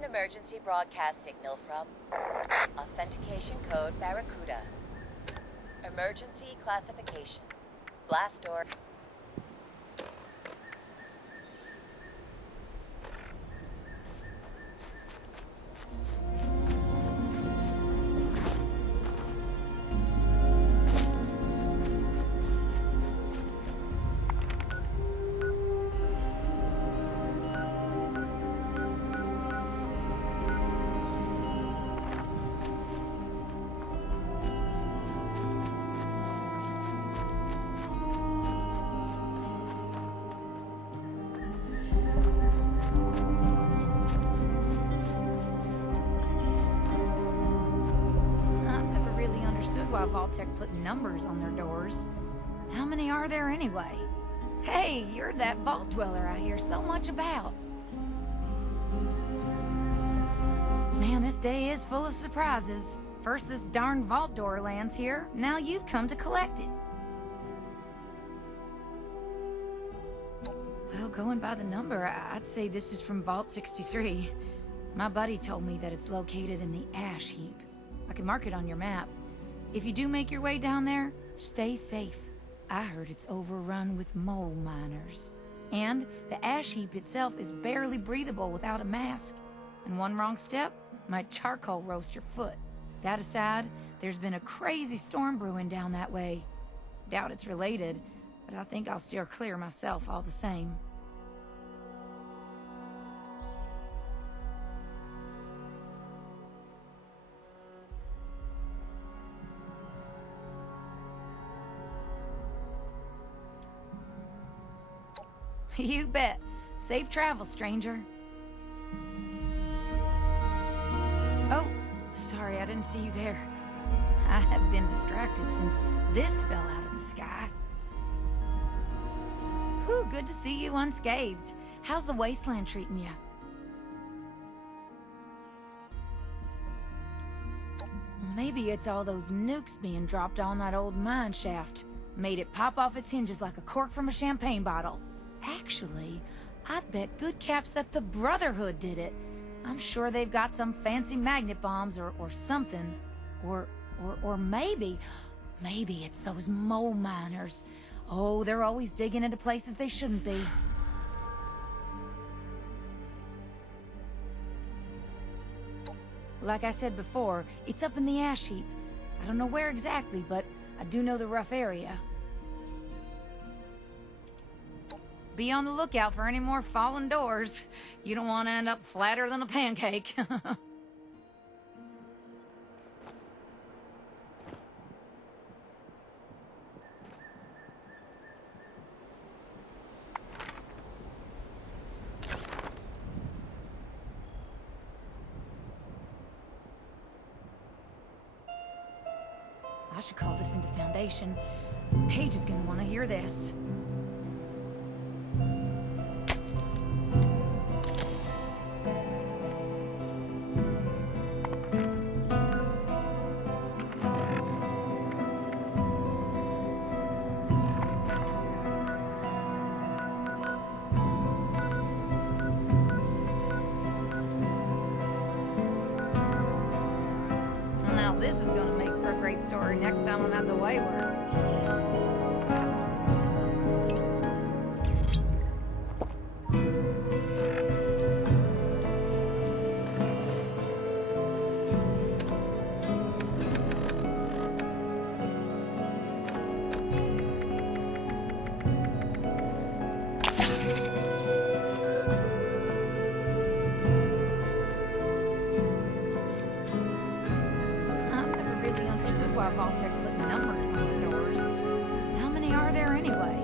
an emergency broadcast signal from Authentication Code Barracuda. Emergency classification. Blast door. Why Vault-Tec put numbers on their doors. How many are there anyway? Hey, you're that vault dweller I hear so much about. Man, this day is full of surprises. First this darn vault door lands here, now you've come to collect it. Well, going by the number, I'd say this is from Vault 63. My buddy told me that it's located in the ash heap. I can mark it on your map. If you do make your way down there, stay safe. I heard it's overrun with mole miners. And the ash heap itself is barely breathable without a mask. And one wrong step might charcoal roast your foot. That aside, there's been a crazy storm brewing down that way. Doubt it's related, but I think I'll steer clear myself all the same. You bet. Safe travel, stranger. Oh, sorry, I didn't see you there. I have been distracted since this fell out of the sky. Whew, good to see you unscathed. How's the wasteland treating you? Maybe it's all those nukes being dropped on that old mine shaft. Made it pop off its hinges like a cork from a champagne bottle. Actually, I'd bet good caps that the Brotherhood did it. I'm sure they've got some fancy magnet bombs or something. Or maybe it's those mole miners. Oh, they're always digging into places they shouldn't be. Like I said before, it's up in the ash heap. I don't know where exactly, but I do know the rough area. Be on the lookout for any more fallen doors. You don't want to end up flatter than a pancake. I should call this into Foundation. Paige is gonna want to hear this. Now this is gonna make for a great story next time I'm at the Wayward. Vault-Tec put numbers on the doors. How many are there anyway?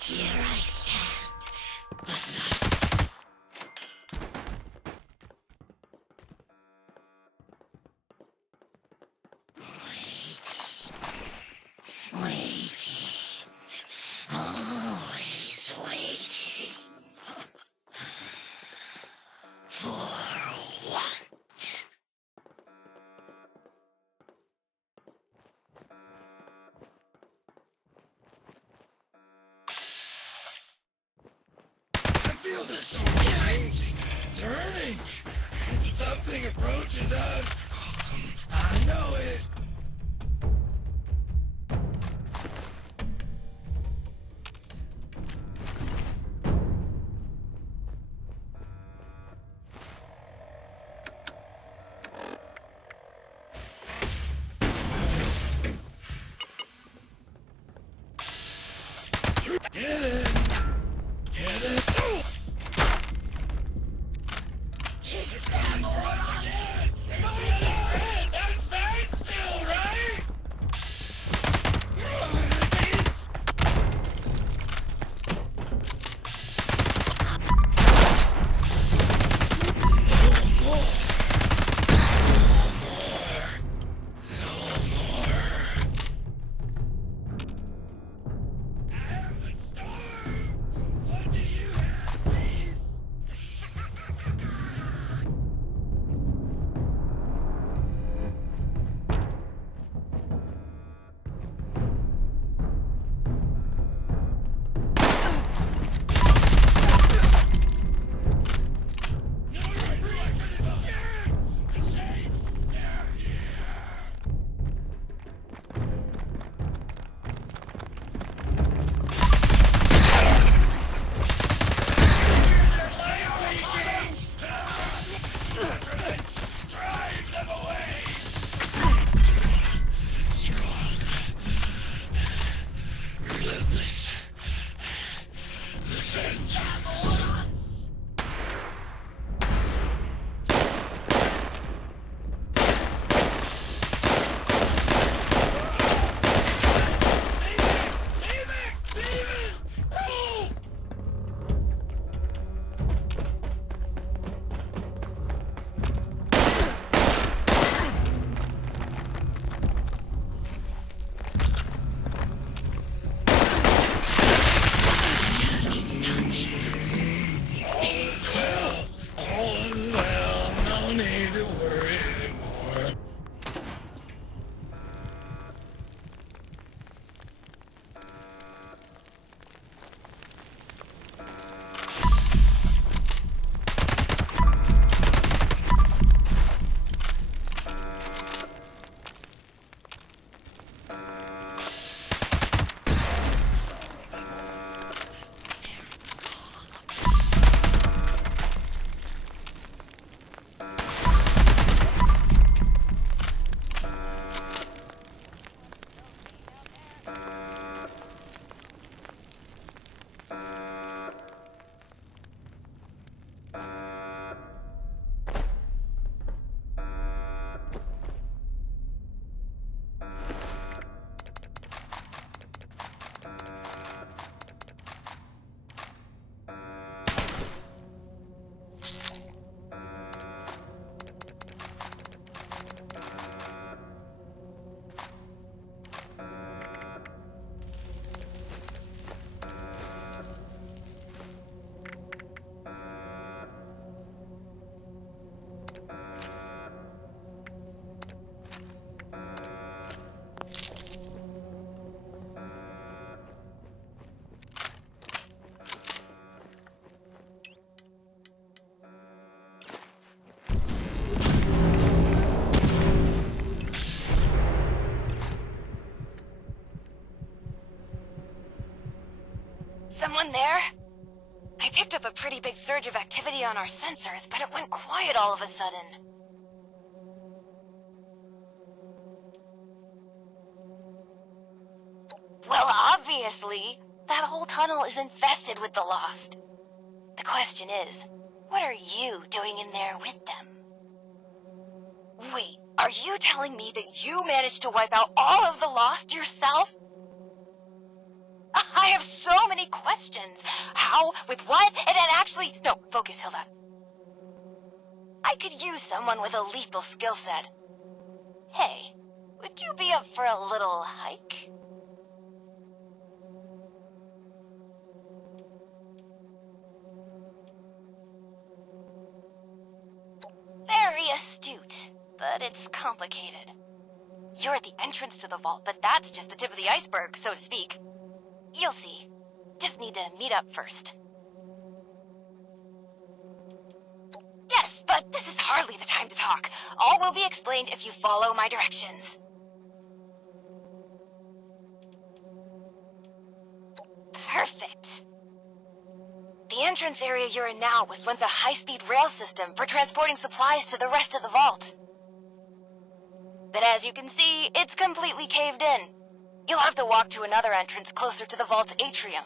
Here I stand, but not. Waiting. Always waiting. For what? I feel the swing turning. Something approaches us. I know it. Get it! Get it! It's time for us again! That's bad still, right? Peace! No more! No more! What do you have, please? No retreat for the spirits! The shapes, they're here! Drive them away! Strong. Relentless. The Phantoms. Steven! Oh! All is well. No need to worry anymore. Someone there? I picked up a pretty big surge of activity on our sensors, but it went quiet all of a sudden. Well, obviously, that whole tunnel is infested with the Lost. The question is, what are you doing in there with them? Wait, are you telling me that you managed to wipe out all of the Lost yourself? I I have so many questions. How? With what? And then actually... No, focus, Hilda. I could use someone with a lethal skill set. Hey, would you be up for a little hike? Very astute, but it's complicated. You're at the entrance to the vault, but that's just the tip of the iceberg, so to speak. You'll see. Just need to meet up first. Yes, but this is hardly the time to talk. All will be explained if you follow my directions. Perfect. The entrance area you're in now was once a high-speed rail system for transporting supplies to the rest of the vault. But as you can see, it's completely caved in. You'll have to walk to another entrance closer to the vault's atrium.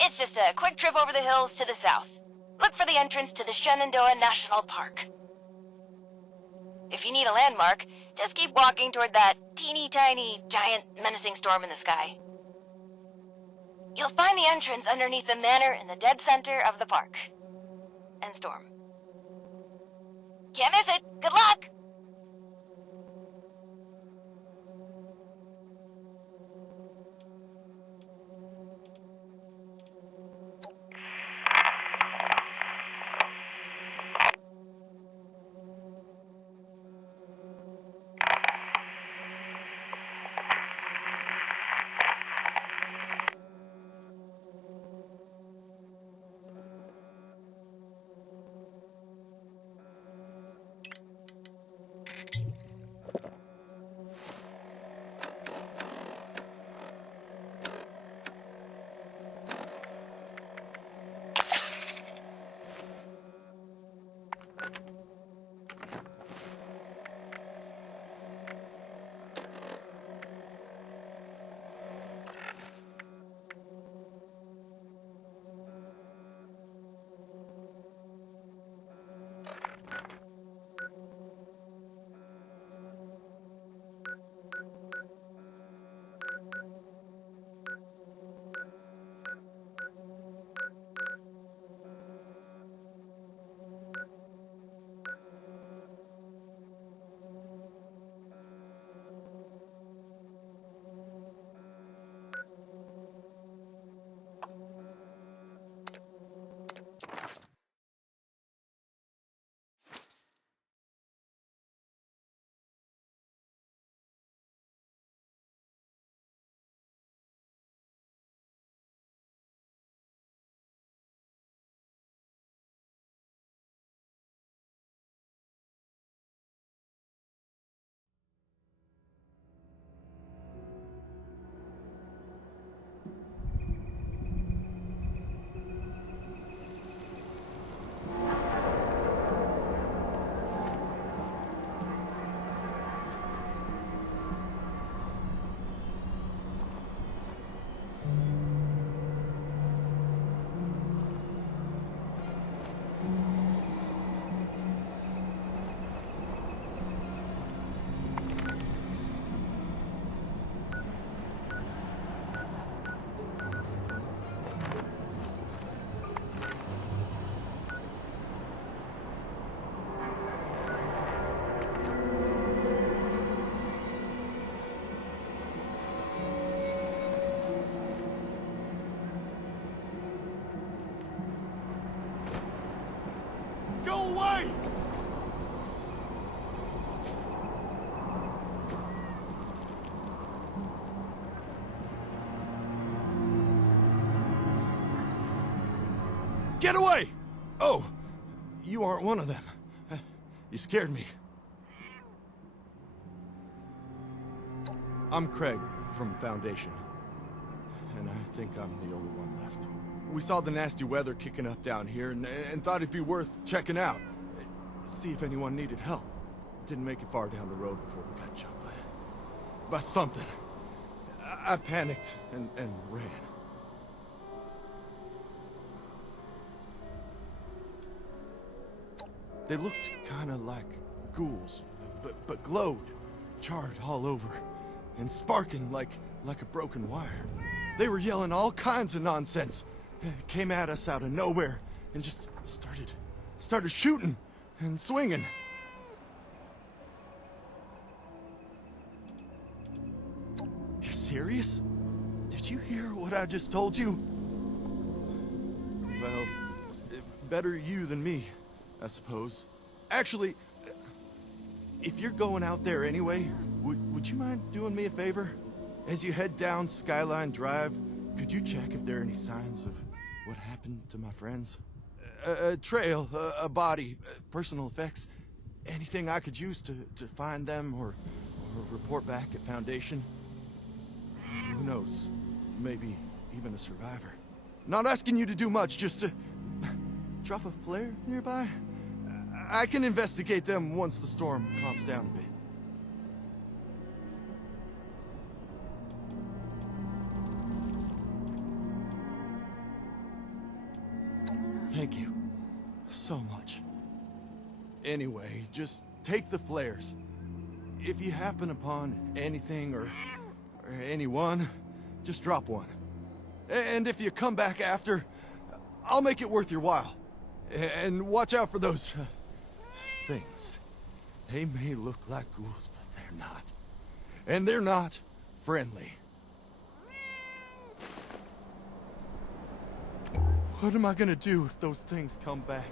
It's just a quick trip over the hills to the south. Look for the entrance to the Shenandoah National Park. If you need a landmark, just keep walking toward that teeny tiny, giant, menacing storm in the sky. You'll find the entrance underneath the manor in the dead center of the park. And storm. Can't miss it! Good luck! Go away! Get away! Oh, you aren't one of them. You scared me. I'm Craig from Foundation. And I think I'm the only one left. We saw the nasty weather kicking up down here and thought it'd be worth checking out. See if anyone needed help. Didn't make it far down the road before we got jumped by something. I panicked and ran. They looked kind of like ghouls, but glowed, charred all over, and sparking like a broken wire. They were yelling all kinds of nonsense. Came at us out of nowhere and just started shooting and swinging. You're serious? Did you hear what I just told you? Well, better you than me, I suppose. Actually, if you're going out there anyway, would you mind doing me a favor? As you head down Skyline Drive, could you check if there are any signs of what happened to my friends? A trail, a body, personal effects, anything I could use to find them or report back at Foundation? Who knows, maybe even a survivor. Not asking you to do much, just to drop a flare nearby. I can investigate them once the storm calms down a bit. Thank you so much. Anyway, just take the flares. If you happen upon anything or anyone, just drop one. And if you come back after, I'll make it worth your while. And watch out for those things. They may look like ghouls, but they're not. And they're not friendly. What am I gonna do if those things come back?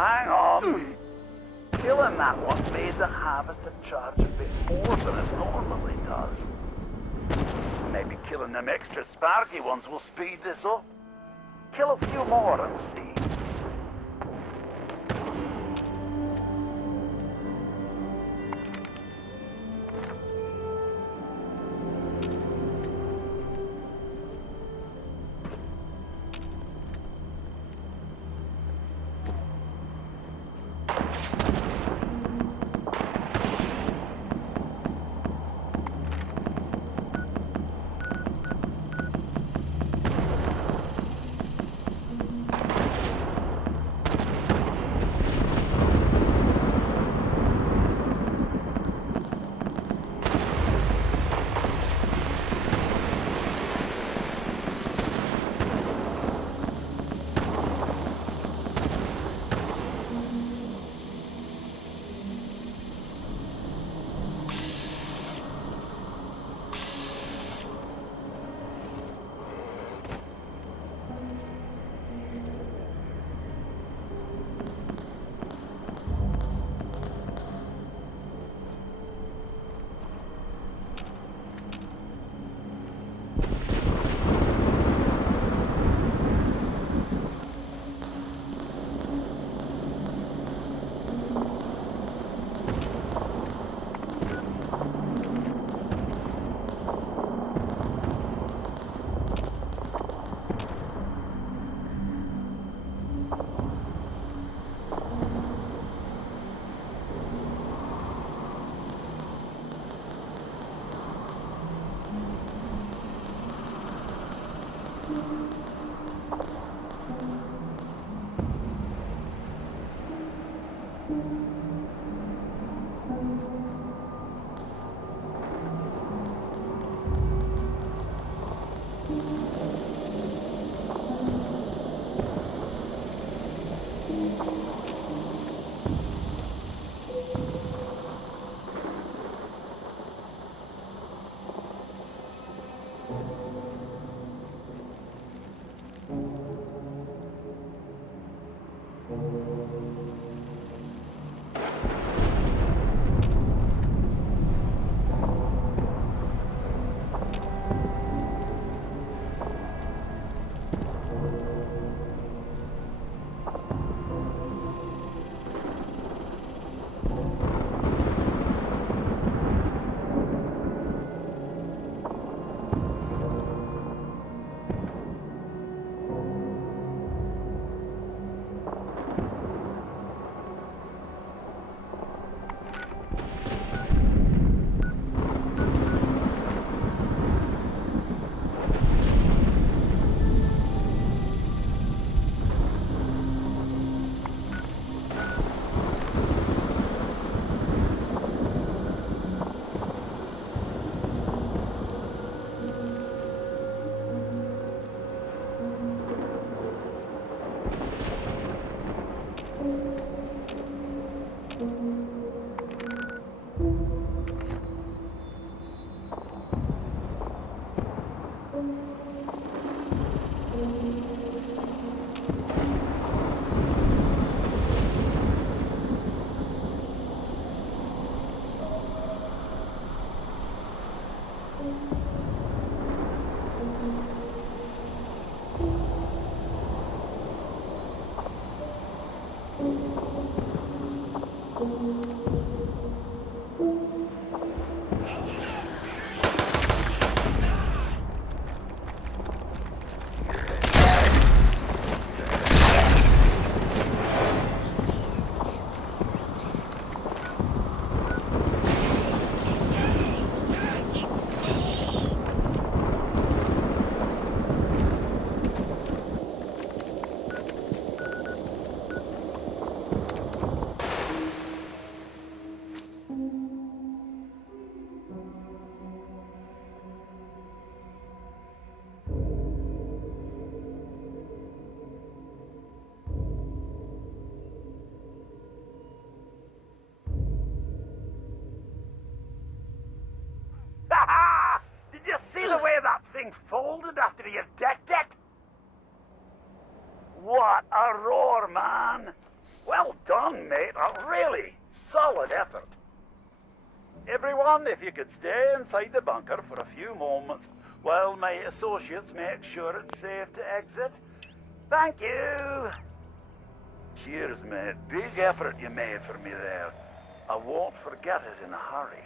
Hang on. Killing that one made the harvester charge a bit more than it normally does. Maybe killing them extra sparky ones will speed this up. Kill a few more and see. Folded after you decked it? What a roar, man! Well done, mate. A really solid effort. Everyone, if you could stay inside the bunker for a few moments while my associates make sure it's safe to exit. Thank you. Cheers, mate. Big effort you made for me there. I won't forget it in a hurry.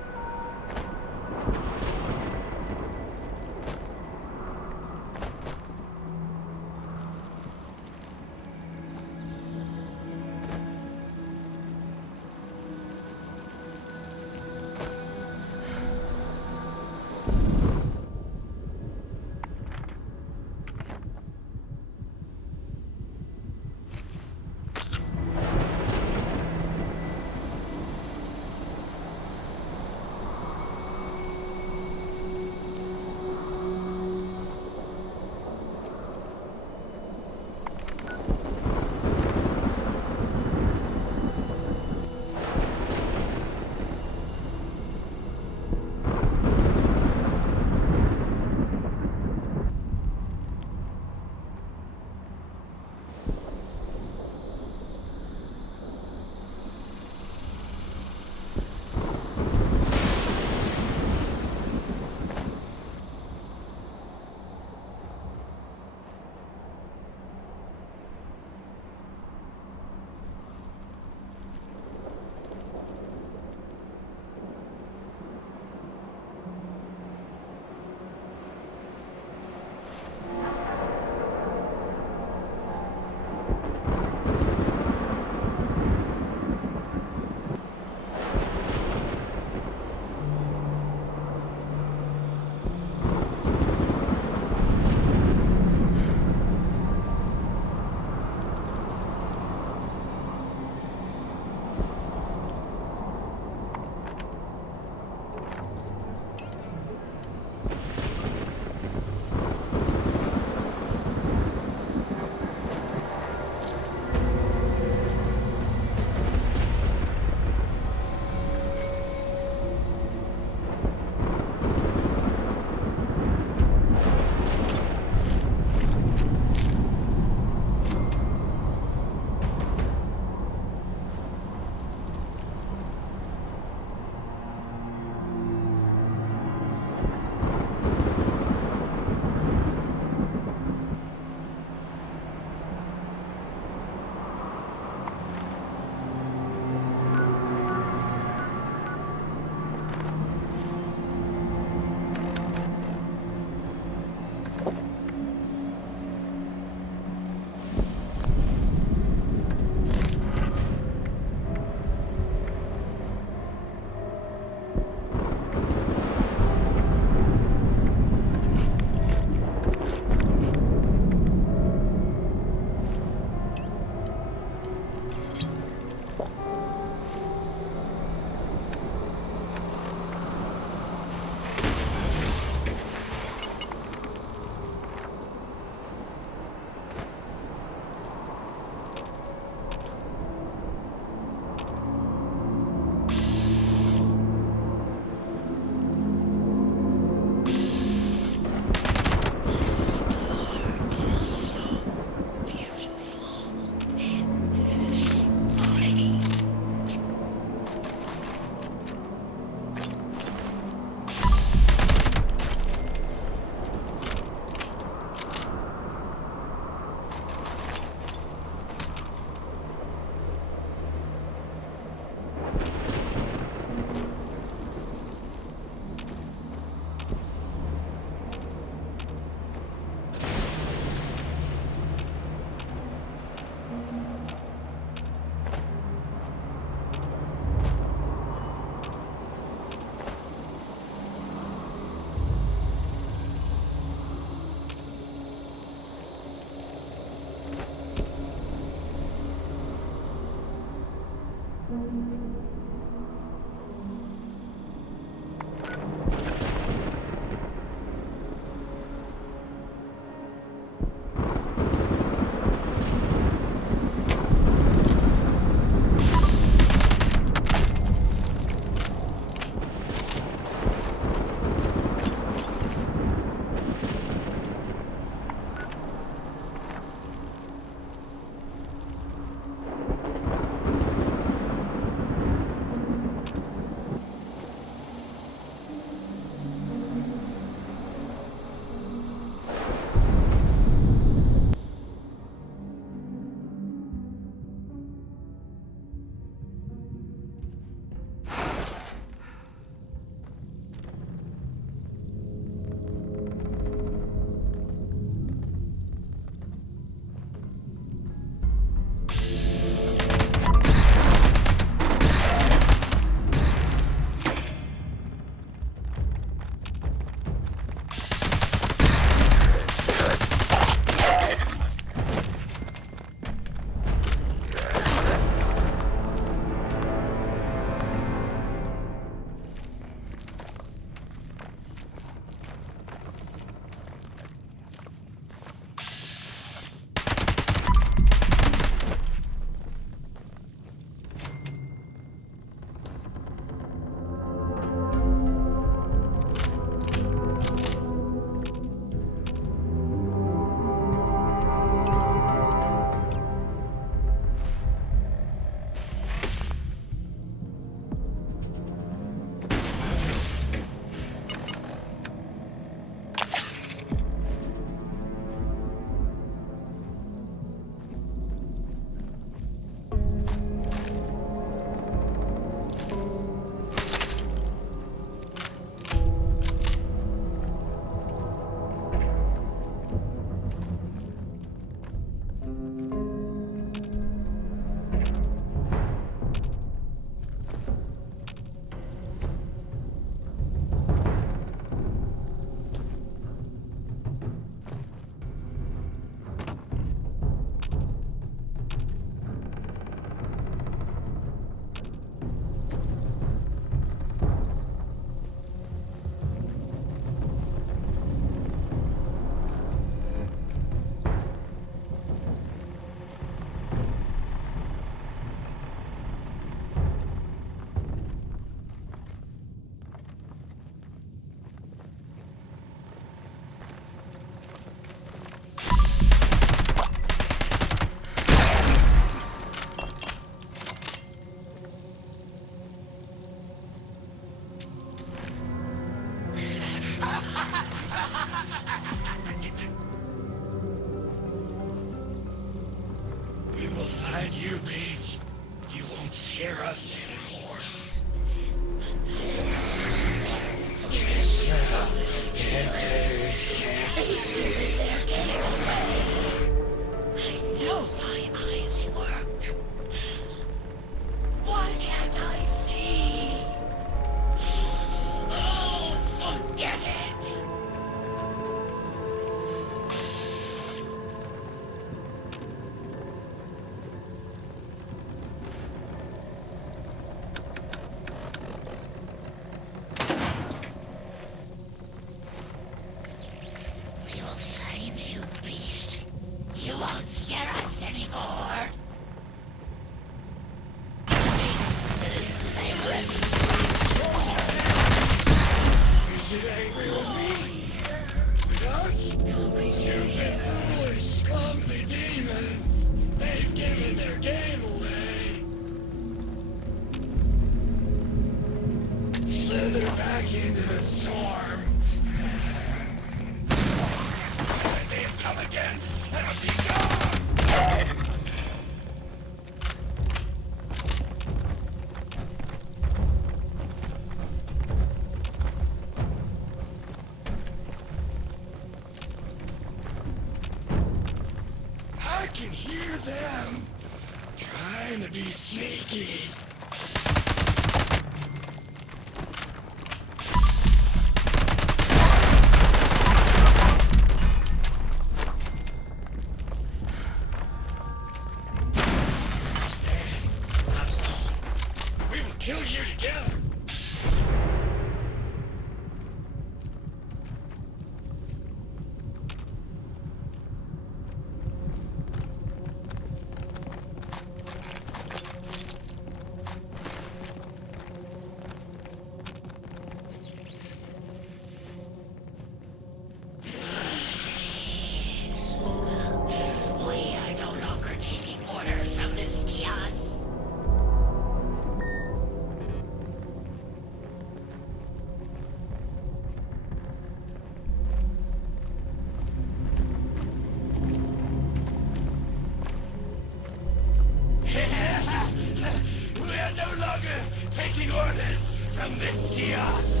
from this kiosk!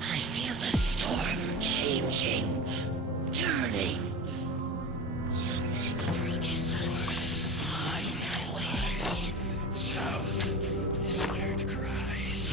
I feel the storm changing, turning. Something approaches us. I know it. South is where it cries.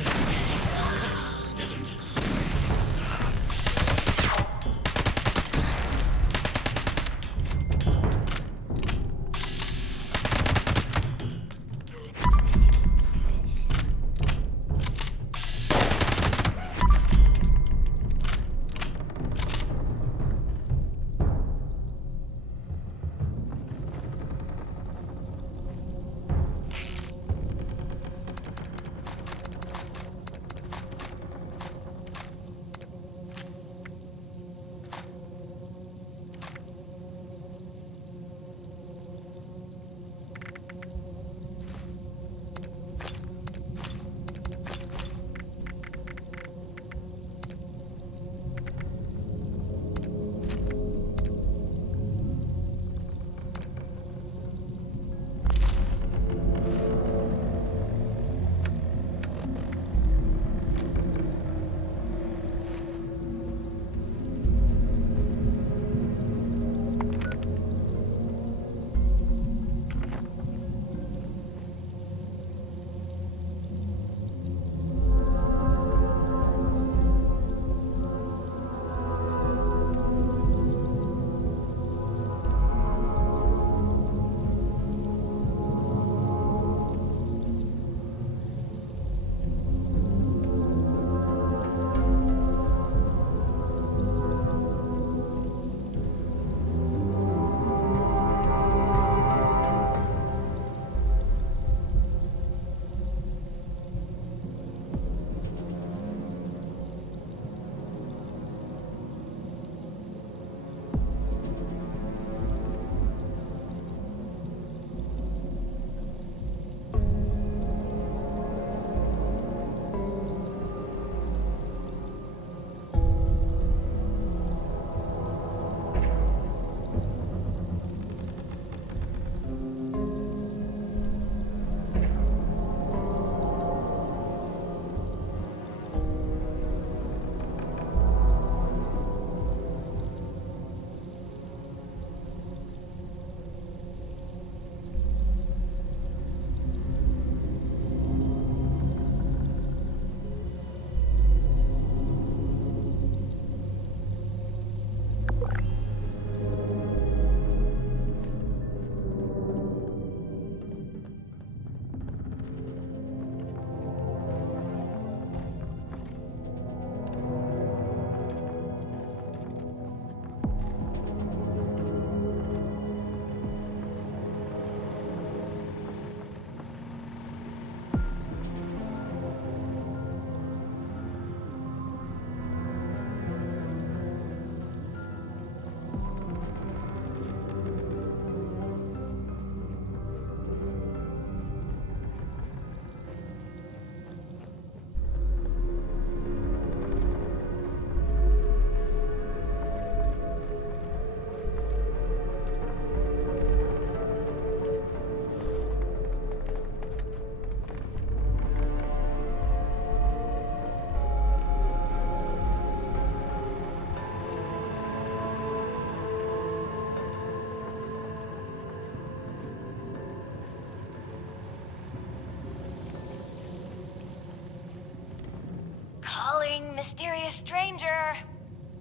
Mysterious stranger.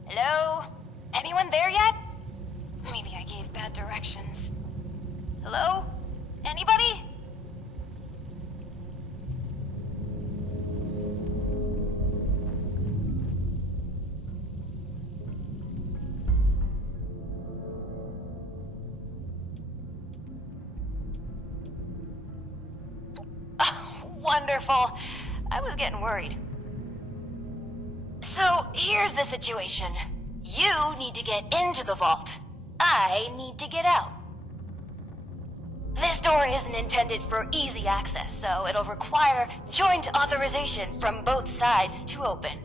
Hello? Anyone there yet? Maybe I gave bad directions. Hello? Anybody? Oh, wonderful. I was getting worried. So, here's the situation. You need to get into the vault. I need to get out. This door isn't intended for easy access, so it'll require joint authorization from both sides to open.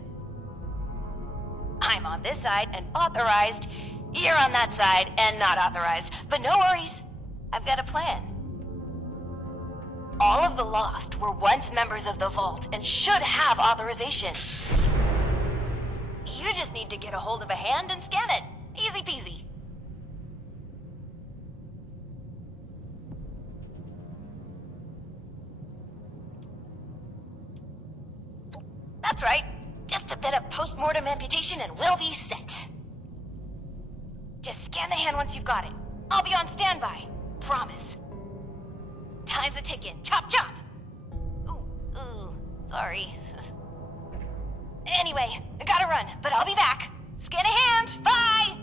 I'm on this side and authorized. You're on that side and not authorized. But no worries, I've got a plan. All of the Lost were once members of the Vault and should have authorization. You just need to get a hold of a hand and scan it. Easy peasy. That's right. Just a bit of post-mortem amputation and we'll be set. Just scan the hand once you've got it. I'll be on standby. Promise. Time's a ticking. Chop, chop! Ooh, sorry. Anyway, I gotta run, but I'll be back. Scan a hand! Bye!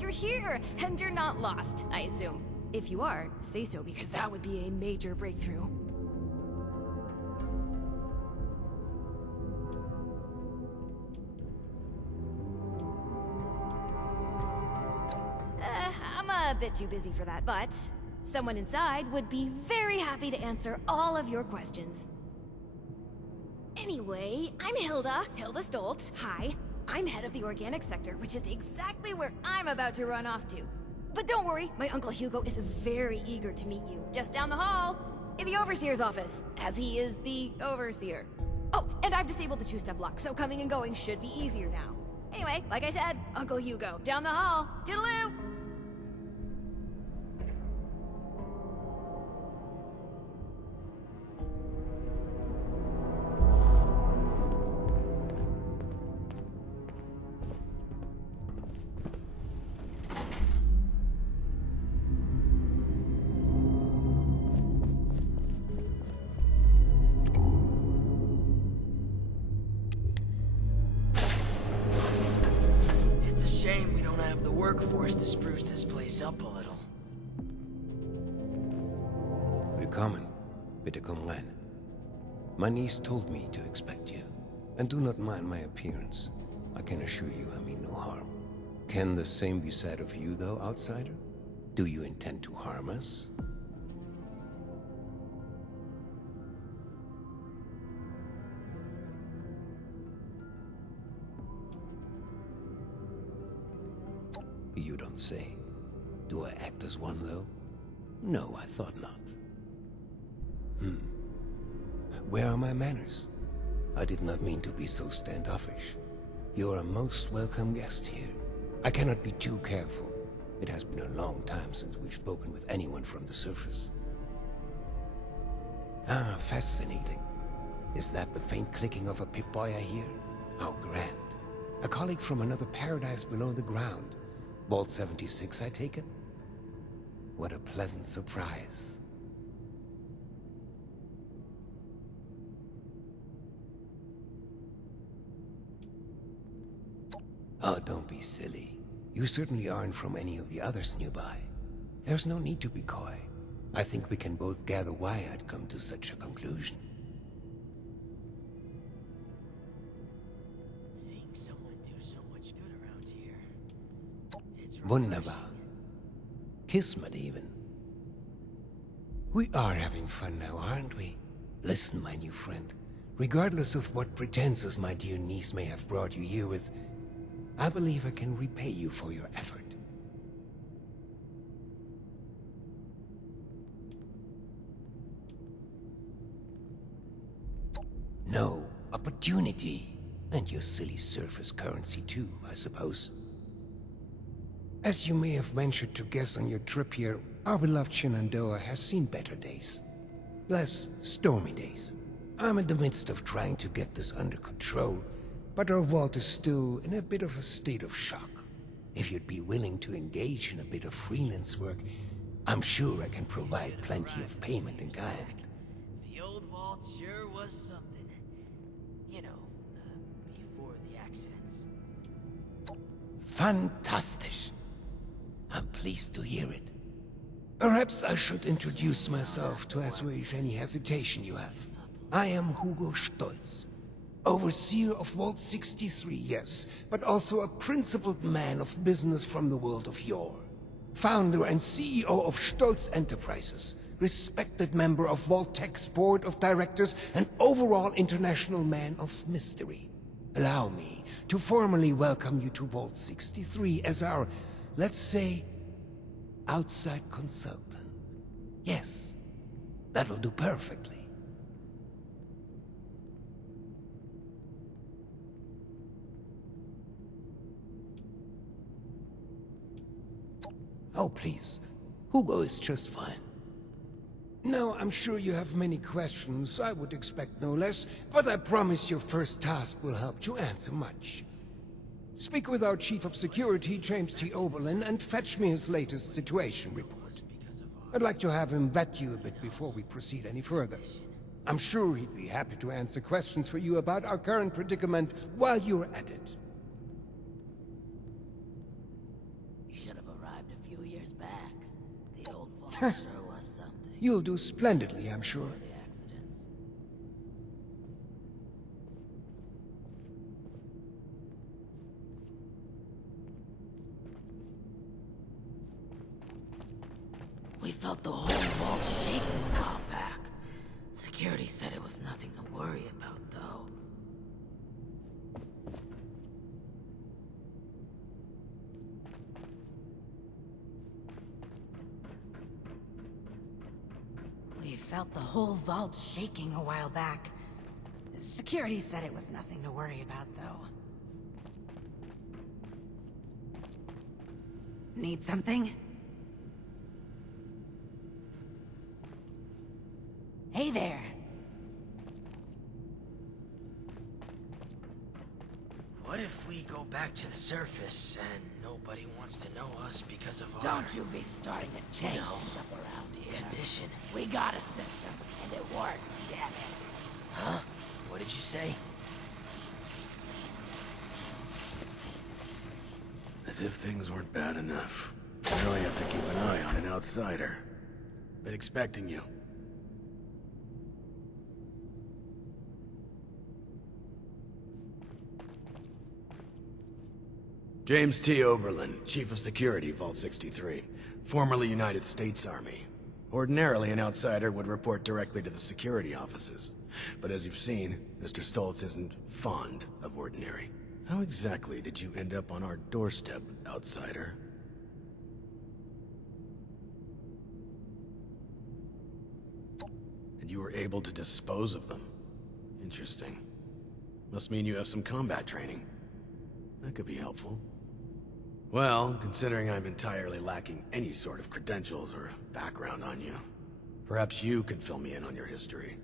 You're here, and you're not lost, I assume. If you are, say so, because that would be a major breakthrough. I'm a bit too busy for that, but someone inside would be very happy to answer all of your questions. Anyway, I'm Hilda Stoltz. Hi. I'm head of the organic sector, which is exactly where I'm about to run off to. But don't worry, my Uncle Hugo is very eager to meet you, just down the hall, in the Overseer's office, as he is the Overseer. Oh, and I've disabled the two-step lock, so coming and going should be easier now. Anyway, like I said, Uncle Hugo, down the hall. Toodaloo! Shame we don't have the workforce to spruce this place up a little. Willkommen. Bitte komm rein. My niece told me to expect you. And do not mind my appearance. I can assure you I mean no harm. Can the same be said of you, though, outsider? Do you intend to harm us? You don't say. Do I act as one, though? No, I thought not. Where are my manners? I did not mean to be so standoffish. You're a most welcome guest here. I cannot be too careful. It has been a long time since we've spoken with anyone from the surface. Ah, fascinating. Is that the faint clicking of a Pip-Boy I hear? How grand. A colleague from another paradise below the ground. Vault 76, I take it? What a pleasant surprise. Oh, don't be silly. You certainly aren't from any of the others nearby. There's no need to be coy. I think we can both gather why I'd come to such a conclusion. Seeing someone do so much good around here. It's Wunderbar. Kismet even. We are having fun now, aren't we? Listen, my new friend. Regardless of what pretenses my dear niece may have brought you here with, I believe I can repay you for your effort. No, opportunity. And your silly surface currency too, I suppose. As you may have ventured to guess on your trip here, our beloved Shenandoah has seen better days. Less stormy days. I'm in the midst of trying to get this under control, but our vault is still in a bit of a state of shock. If you'd be willing to engage in a bit of freelance work, I'm sure I can provide plenty of payment in kind. The old vault sure was something. You know, before the accidents. Fantastisch. I'm pleased to hear it. Perhaps I should introduce myself to assuage any hesitation you have. I am Hugo Stolz, overseer of Vault 63, yes, but also a principled man of business from the world of yore. Founder and CEO of Stolz Enterprises, respected member of Vault Tech's board of directors, and overall international man of mystery. Allow me to formally welcome you to Vault 63 as our, let's say, outside consultant. Yes, that'll do perfectly. Oh, please. Hugo is just fine. Now, I'm sure you have many questions. I would expect no less, but I promise your first task will help to answer much. Speak with our Chief of Security, James T. Oberlin, and fetch me his latest situation report. I'd like to have him vet you a bit before we proceed any further. I'm sure he'd be happy to answer questions for you about our current predicament while you're at it. You should have arrived a few years back. The old vault sure was something. You'll do splendidly, I'm sure. The accidents. We felt the whole vault shaking a while back. Security said it was nothing to worry about, though. We felt the whole vault shaking a while back. Security said it was nothing to worry about, though. Need something? Hey there. What if we go back to the surface and nobody wants to know us because of our... Don't you be starting to change things up around here. Condition. We got a system, and it works, damn it. Huh? What did you say? As if things weren't bad enough. Now I have to keep an eye on an outsider. Been expecting you. James T. Oberlin, Chief of Security, Vault 63. Formerly United States Army. Ordinarily, an outsider would report directly to the security offices. But as you've seen, Mr. Stoltz isn't fond of ordinary. How exactly did you end up on our doorstep, outsider? And you were able to dispose of them. Interesting. Must mean you have some combat training. That could be helpful. Well, considering I'm entirely lacking any sort of credentials or background on you, perhaps you can fill me in on your history.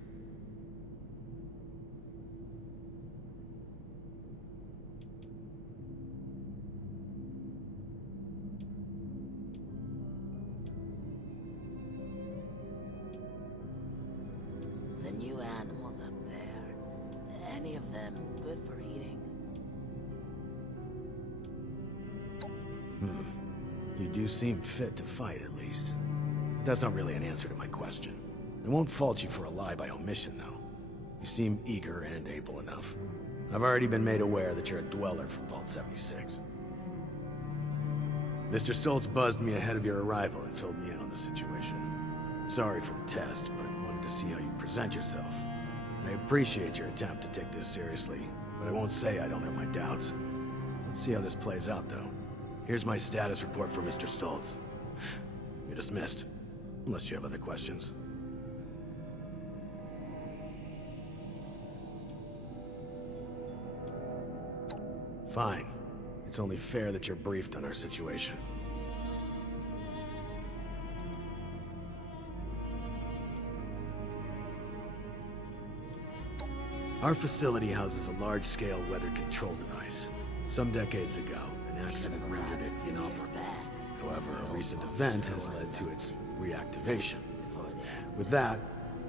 The new animals up there. Any of them good for eating? You do seem fit to fight, at least. But that's not really an answer to my question. I won't fault you for a lie by omission, though. You seem eager and able enough. I've already been made aware that you're a dweller from Vault 76. Mr. Stoltz buzzed me ahead of your arrival and filled me in on the situation. Sorry for the test, but wanted to see how you present yourself. I appreciate your attempt to take this seriously, but I won't say I don't have my doubts. Let's see how this plays out, though. Here's my status report for Mr. Stoltz. You're dismissed, unless you have other questions. Fine. It's only fair that you're briefed on our situation. Our facility houses a large-scale weather control device. Some decades ago, an accident rendered it inoperable. However, a recent event has led to its reactivation. With that,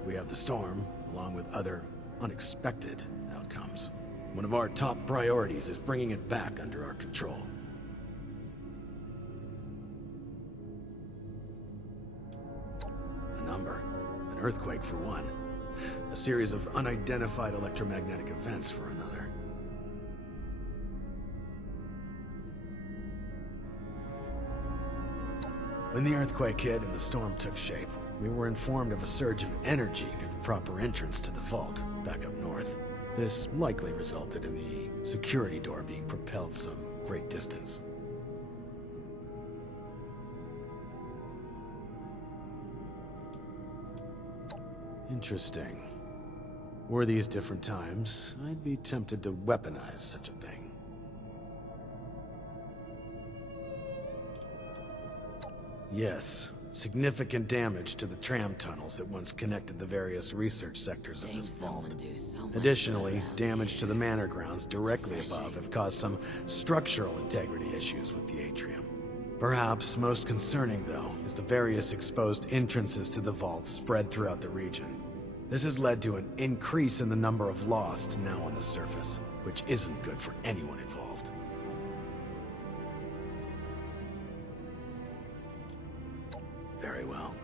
we have the storm, along with other unexpected outcomes. One of our top priorities is bringing it back under our control. A number. An earthquake for one. A series of unidentified electromagnetic events for another. When the earthquake hit and the storm took shape, we were informed of a surge of energy near the proper entrance to the vault, back up north. This likely resulted in the security door being propelled some great distance. Interesting. Were these different times, I'd be tempted to weaponize such a thing. Yes, significant damage to the tram tunnels that once connected the various research sectors of this vault. Additionally, damage to the manor grounds directly above have caused some structural integrity issues with the atrium. Perhaps most concerning, though, is the various exposed entrances to the vault spread throughout the region. This has led to an increase in the number of lost now on the surface, which isn't good for anyone involved. Very well.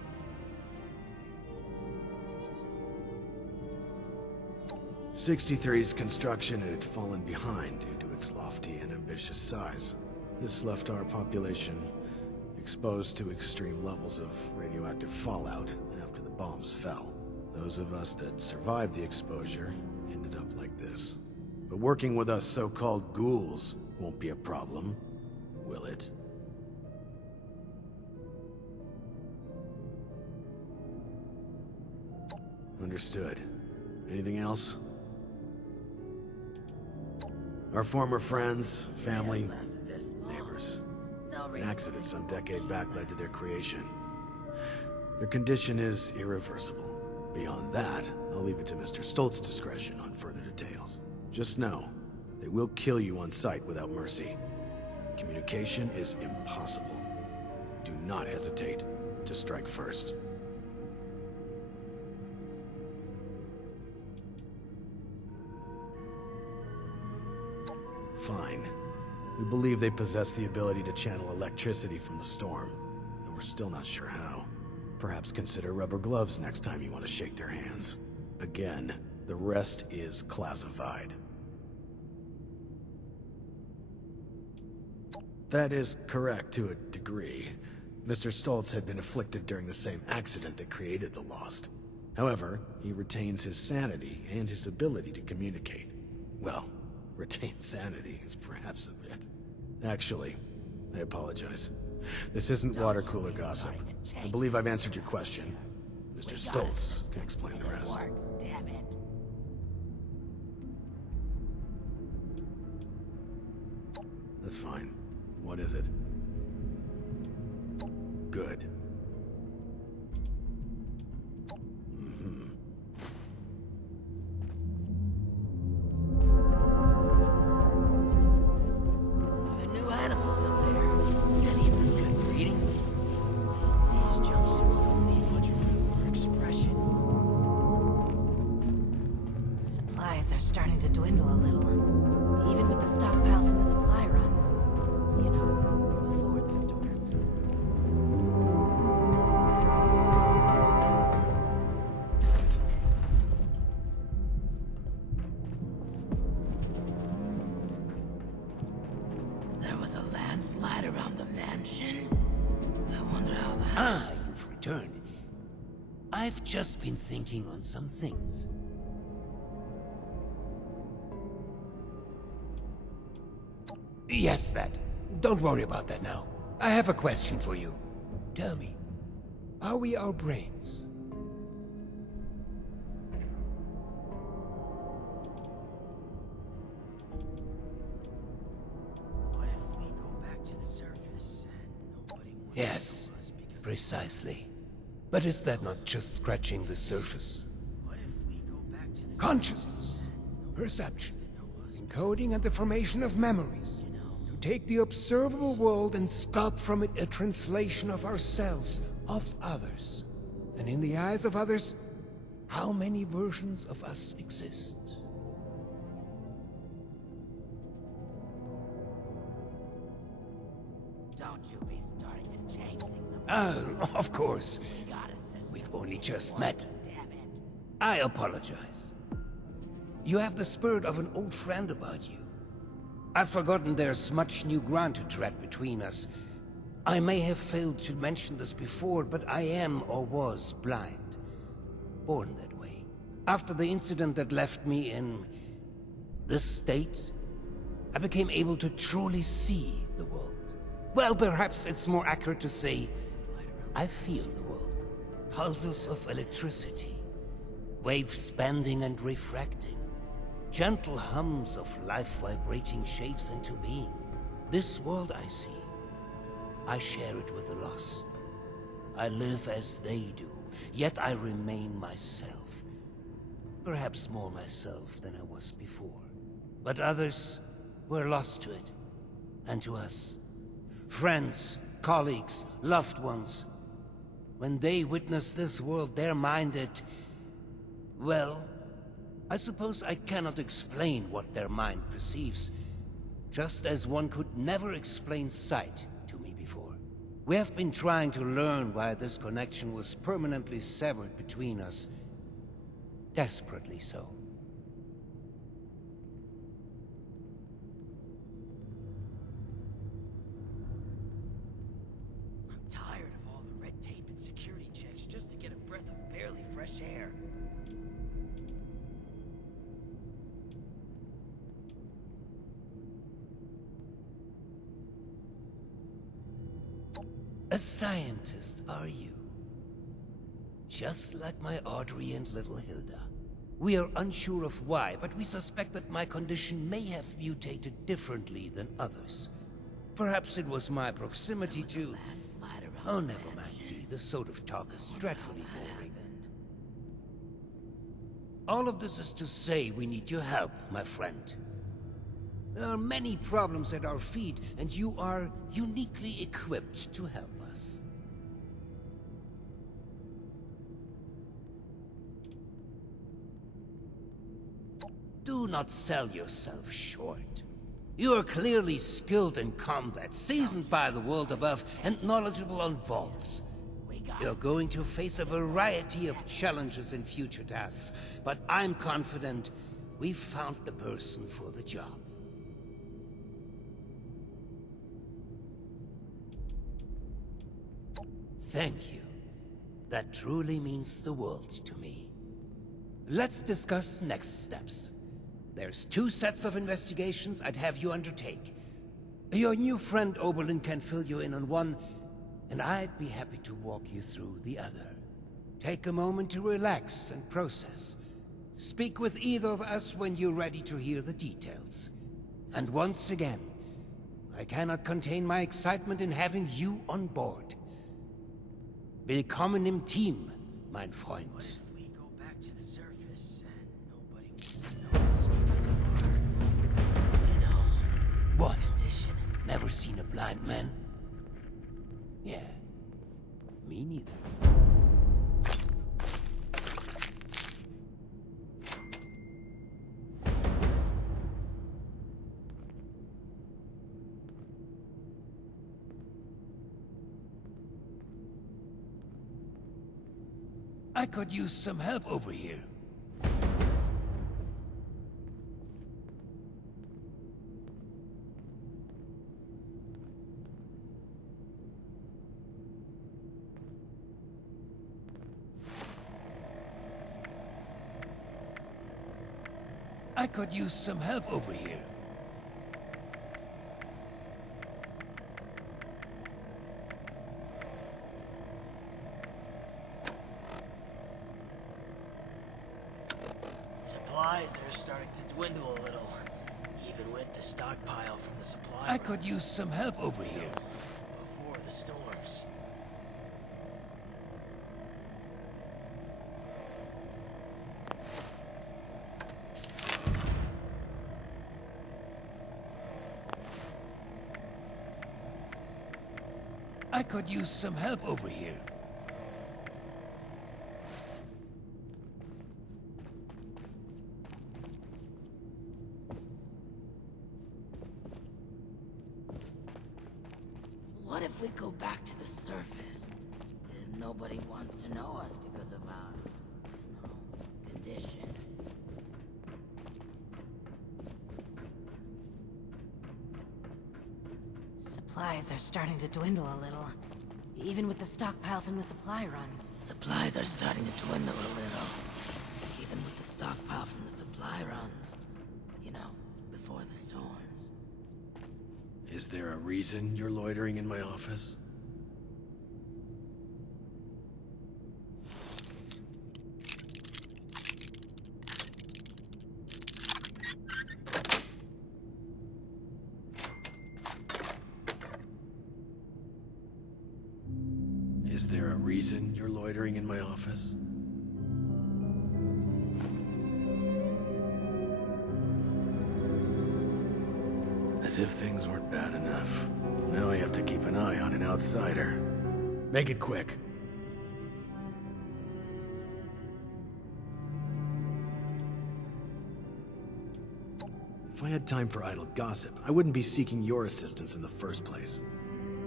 '63's construction had fallen behind due to its lofty and ambitious size. This left our population exposed to extreme levels of radioactive fallout after the bombs fell. Those of us that survived the exposure ended up like this. But working with us so-called ghouls won't be a problem, will it? Understood. Anything else? Our former friends, family, neighbors. An accident some decade back led to their creation. Their condition is irreversible. Beyond that, I'll leave it to Mr. Stoltz's discretion on further details. Just know, they will kill you on sight without mercy. Communication is impossible. Do not hesitate to strike first. Fine. We believe they possess the ability to channel electricity from the storm, though we're still not sure how. Perhaps consider rubber gloves next time you want to shake their hands. Again, the rest is classified. That is correct to a degree. Mr. Stoltz had been afflicted during the same accident that created the Lost. However, he retains his sanity and his ability to communicate. Well, retain sanity is perhaps a bit. Actually, I apologize. This isn't water cooler gossip. I believe I've answered your question. Mr. Stoltz can explain the rest. Damn it. That's fine. What is it? Good. The new animals up there. Any of them good for eating? These jumpsuits don't leave much room for expression. Supplies are starting to dwindle a little. Even with the stockpile from the supply runs. You know, before the storm. There was a landslide around the mansion. I wonder how that... Ah, you've returned. I've just been thinking on some things. Yes, that. Don't worry about that now. I have a question for you. Tell me, are we our brains? What if we go back to the surface and nobody wants Yes, to know us because... precisely. But is that not just scratching the surface? What if we go back to the Consciousness, perception, encoding and the formation of memories. To take the observable world and sculpt from it a translation of ourselves, of others. And in the eyes of others, how many versions of us exist? Don't you be starting to change things about Of course. We got a system. We've only just met. Damn it. I apologize. You have the spirit of an old friend about you. I've forgotten there's much new ground to tread between us. I may have failed to mention this before, but I am or was blind. Born that way. After the incident that left me in this state, I became able to truly see the world. Well, perhaps it's more accurate to say, I feel the world. Pulses of electricity, waves bending and refracting. Gentle hums of life vibrating shapes into being. This world I see, I share it with the lost. I live as they do, yet I remain myself. Perhaps more myself than I was before. But others were lost to it, and to us. Friends, colleagues, loved ones. When they witness this world, they're minded, well, I suppose I cannot explain what their mind perceives, just as one could never explain sight to me before. We have been trying to learn why this connection was permanently severed between us. Desperately so. I'm tired of all the red tape and security checks just to get a breath of barely fresh air. A scientist, are you? Just like my Audrey and little Hilda. We are unsure of why, but we suspect that my condition may have mutated differently than others. Perhaps it was my proximity to... Oh, never mind me. The sort of talk is dreadfully boring. All of this is to say we need your help, my friend. There are many problems at our feet, and you are uniquely equipped to help us. Do not sell yourself short. You are clearly skilled in combat, seasoned by the world above, and knowledgeable on vaults. You're going to face a variety of challenges in future tasks, but I'm confident we've found the person for the job. Thank you. That truly means the world to me. Let's discuss next steps. There's 2 sets of investigations I'd have you undertake. Your new friend Oberlin can fill you in on one, and I'd be happy to walk you through the other. Take a moment to relax and process. Speak with either of us when you're ready to hear the details. And once again, I cannot contain my excitement in having you on board. Willkommen im Team, mein Freund. What if we go back to the surface and nobody knows because of our, you know, What? condition? Never seen a blind man? Yeah, me neither. I could use some help over here. I could use some help over here. Supplies are starting to dwindle a little, even with the stockpile from the supply I could runs use some help over here. before the storms. I could use some help over here. What if we go back to the surface? And nobody wants to know us because of our, condition. Supplies are starting to dwindle a little. Even with the stockpile from the supply runs. Supplies are starting to dwindle a little. Even with the stockpile from the supply runs. Before the storms. Is there a reason you're loitering in my office? Is there a reason you're loitering in my office? As if things weren't bad enough. Now I have to keep an eye on an outsider. Make it quick. If I had time for idle gossip, I wouldn't be seeking your assistance in the first place.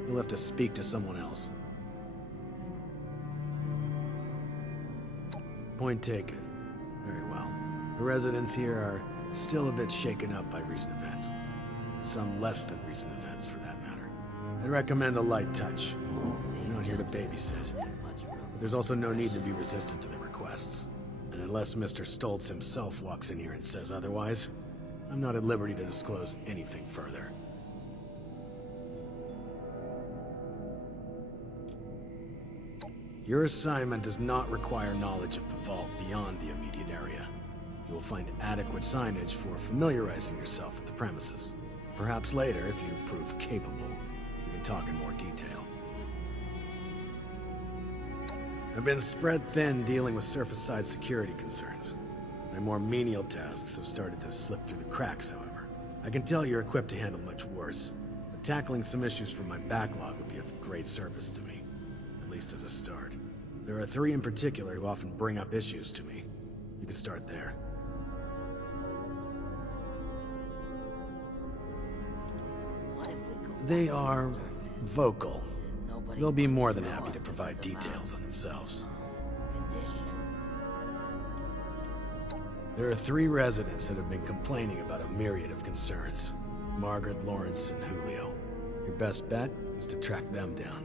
You'll have to speak to someone else. Point taken. Very well. The residents here are still a bit shaken up by recent events. Some less than recent events, for that matter. I'd recommend a light touch. I'm not here to babysit. But there's also no need to be resistant to the requests. And unless Mr. Stoltz himself walks in here and says otherwise, I'm not at liberty to disclose anything further. Your assignment does not require knowledge of the vault beyond the immediate area. You will find adequate signage for familiarizing yourself with the premises. Perhaps later, if you prove capable, we can talk in more detail. I've been spread thin dealing with surface-side security concerns. My more menial tasks have started to slip through the cracks, however. I can tell you're equipped to handle much worse, but tackling some issues from my backlog would be of great service to me, at least as a start. There are 3 in particular who often bring up issues to me. You can start there. They are vocal. They'll be more than happy to provide details on themselves. There are 3 residents that have been complaining about a myriad of concerns. Margaret, Lawrence, and Julio. Your best bet is to track them down.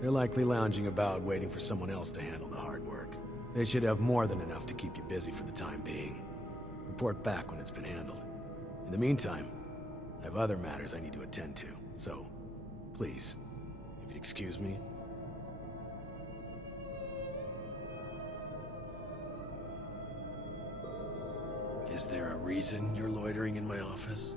They're likely lounging about waiting for someone else to handle the hard work. They should have more than enough to keep you busy for the time being. Report back when it's been handled. In the meantime, I have other matters I need to attend to, so please, if you'd excuse me. Is there a reason you're loitering in my office?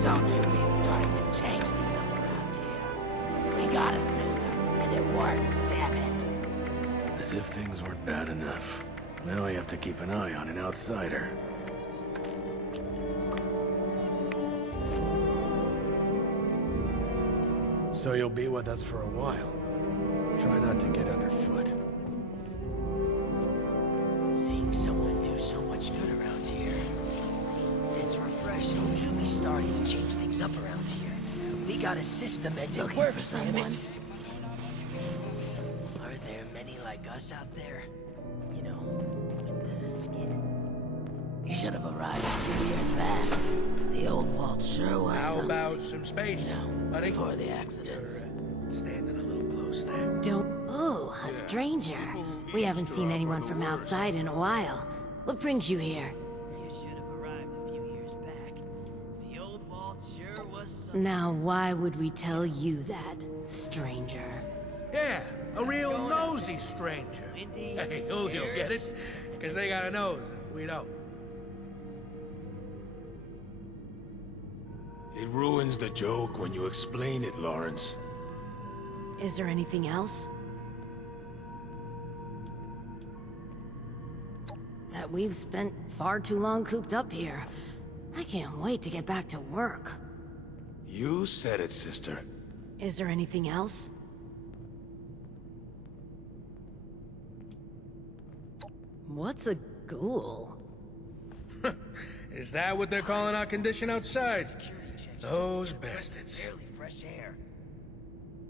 Don't you be starting to change things up around here. We got a system, and it works, damn it. As if things weren't bad enough. Now I have to keep an eye on an outsider. So you'll be with us for a while. Try not to get underfoot. Seeing someone do so much good around here. It's refreshing. Don't you be starting to change things up around here. We got a system and it Looking works, for someone? damn it. Are there many like us out there? You know, with the skin. You should have arrived a few years back. The old vault sure was How something. about some space, buddy? Before the accidents. Standing a little close there. Don't. Oh, a stranger. We haven't seen anyone from outside in a while. What brings you here? You should have arrived a few years back. The old vault sure was something. Now, why would we tell you that, stranger? Yeah, a real nosy stranger. Hey, Julio, get it? Because they got a nose, and we don't. It ruins the joke when you explain it, Lawrence. Is there anything else? That we've spent far too long cooped up here. I can't wait to get back to work. You said it, sister. Is there anything else? What's a ghoul? Is that what they're calling our condition outside? Those bastards. Barely fresh air.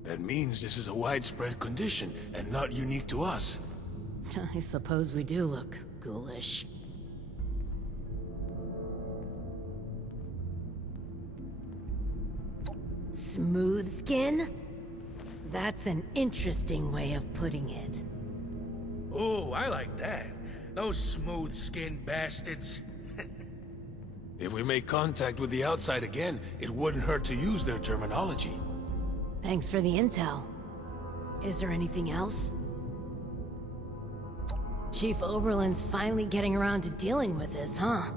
That means this is a widespread condition and not unique to us. I suppose we do look ghoulish. Smooth skin? That's an interesting way of putting it. Ooh, I like that. Those smooth-skinned bastards. If we make contact with the outside again, it wouldn't hurt to use their terminology. Thanks for the intel. Is there anything else? Chief Oberlin's finally getting around to dealing with this, huh?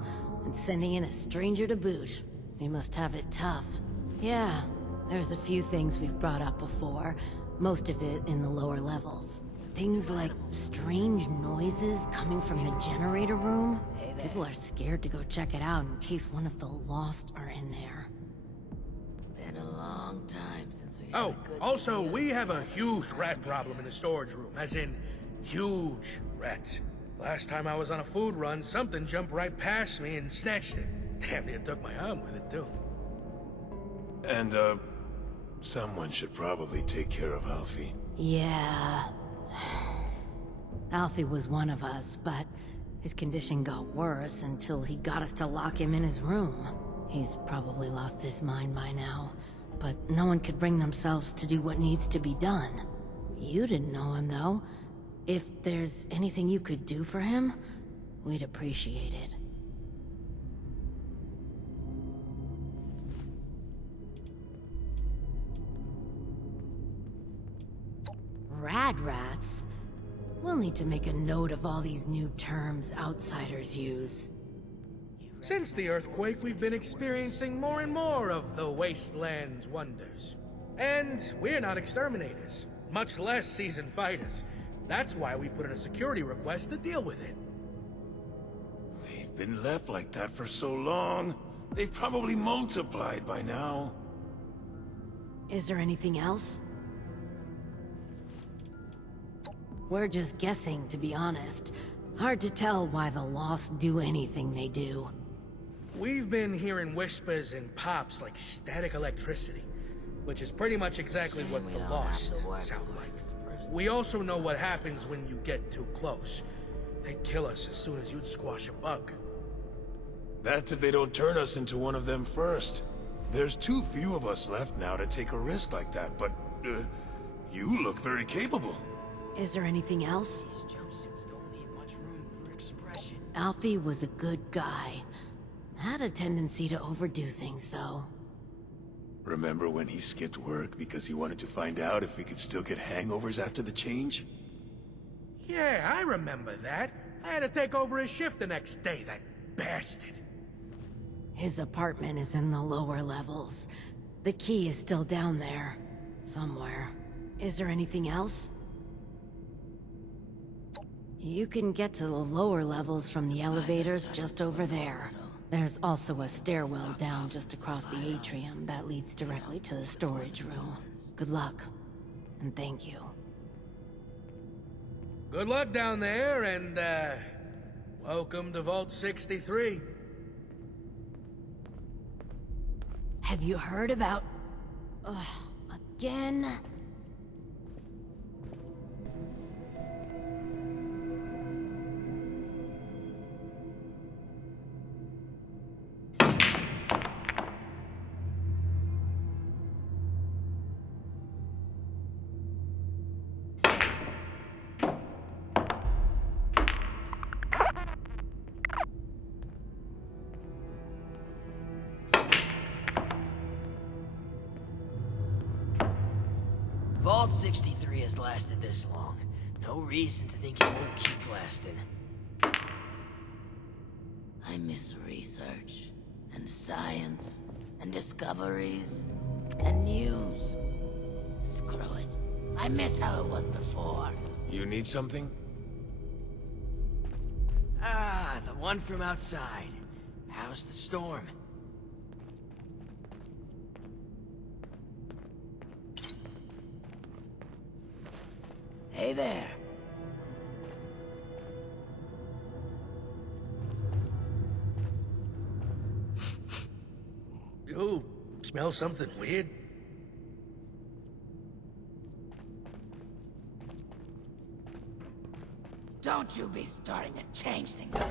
And sending in a stranger to boot. We must have it tough. Yeah, there's a few things we've brought up before. Most of it in the lower levels. Things like strange noises coming from the generator room. People are scared to go check it out in case one of the Lost are in there. Been a long time since we had Oh, a good also, meal. we have a huge rat problem in the storage room, as in, huge rats. Last time I was on a food run, something jumped right past me and snatched it. Damn near took my arm with it, too. And, someone should probably take care of Alfie. Yeah. Alfie was one of us, but his condition got worse until he got us to lock him in his room. He's probably lost his mind by now, but no one could bring themselves to do what needs to be done. You didn't know him, though. If there's anything you could do for him, we'd appreciate it. lab rats. We'll need to make a note of all these new terms outsiders use. Since the earthquake, we've been experiencing more and more of the wasteland's wonders. And we're not exterminators, much less seasoned fighters. That's why we put in a security request to deal with it. They've been left like that for so long. They've probably multiplied by now. Is there anything else? We're just guessing, to be honest. Hard to tell why the Lost do anything they do. We've been hearing whispers and pops like static electricity, which is pretty much exactly what the Lost sound like. We also know what happens when you get too close. They kill us as soon as you'd squash a bug. That's if they don't turn us into one of them first. There's too few of us left now to take a risk like that, but, you look very capable. Is there anything else? These jumpsuits don't leave much room for expression. Alfie was a good guy. Had a tendency to overdo things, though. Remember when he skipped work because he wanted to find out if we could still get hangovers after the change? Yeah, I remember that. I had to take over his shift the next day, that bastard. His apartment is in the lower levels. The key is still down there. Somewhere. Is there anything else? You can get to the lower levels from the elevators just over there. There's also a stairwell down just across the atrium that leads directly to the storage room. Good luck, and thank you. Good luck down there, and, welcome to Vault 63. Have you heard about... again? Vault 63 has lasted this long. No reason to think it won't keep lasting. I miss research, and science, and discoveries, and news. Screw it. I miss how it was before. You need something? Ah, the one from outside. How's the storm? Hey there. You smell something weird? Don't you be starting to change things up.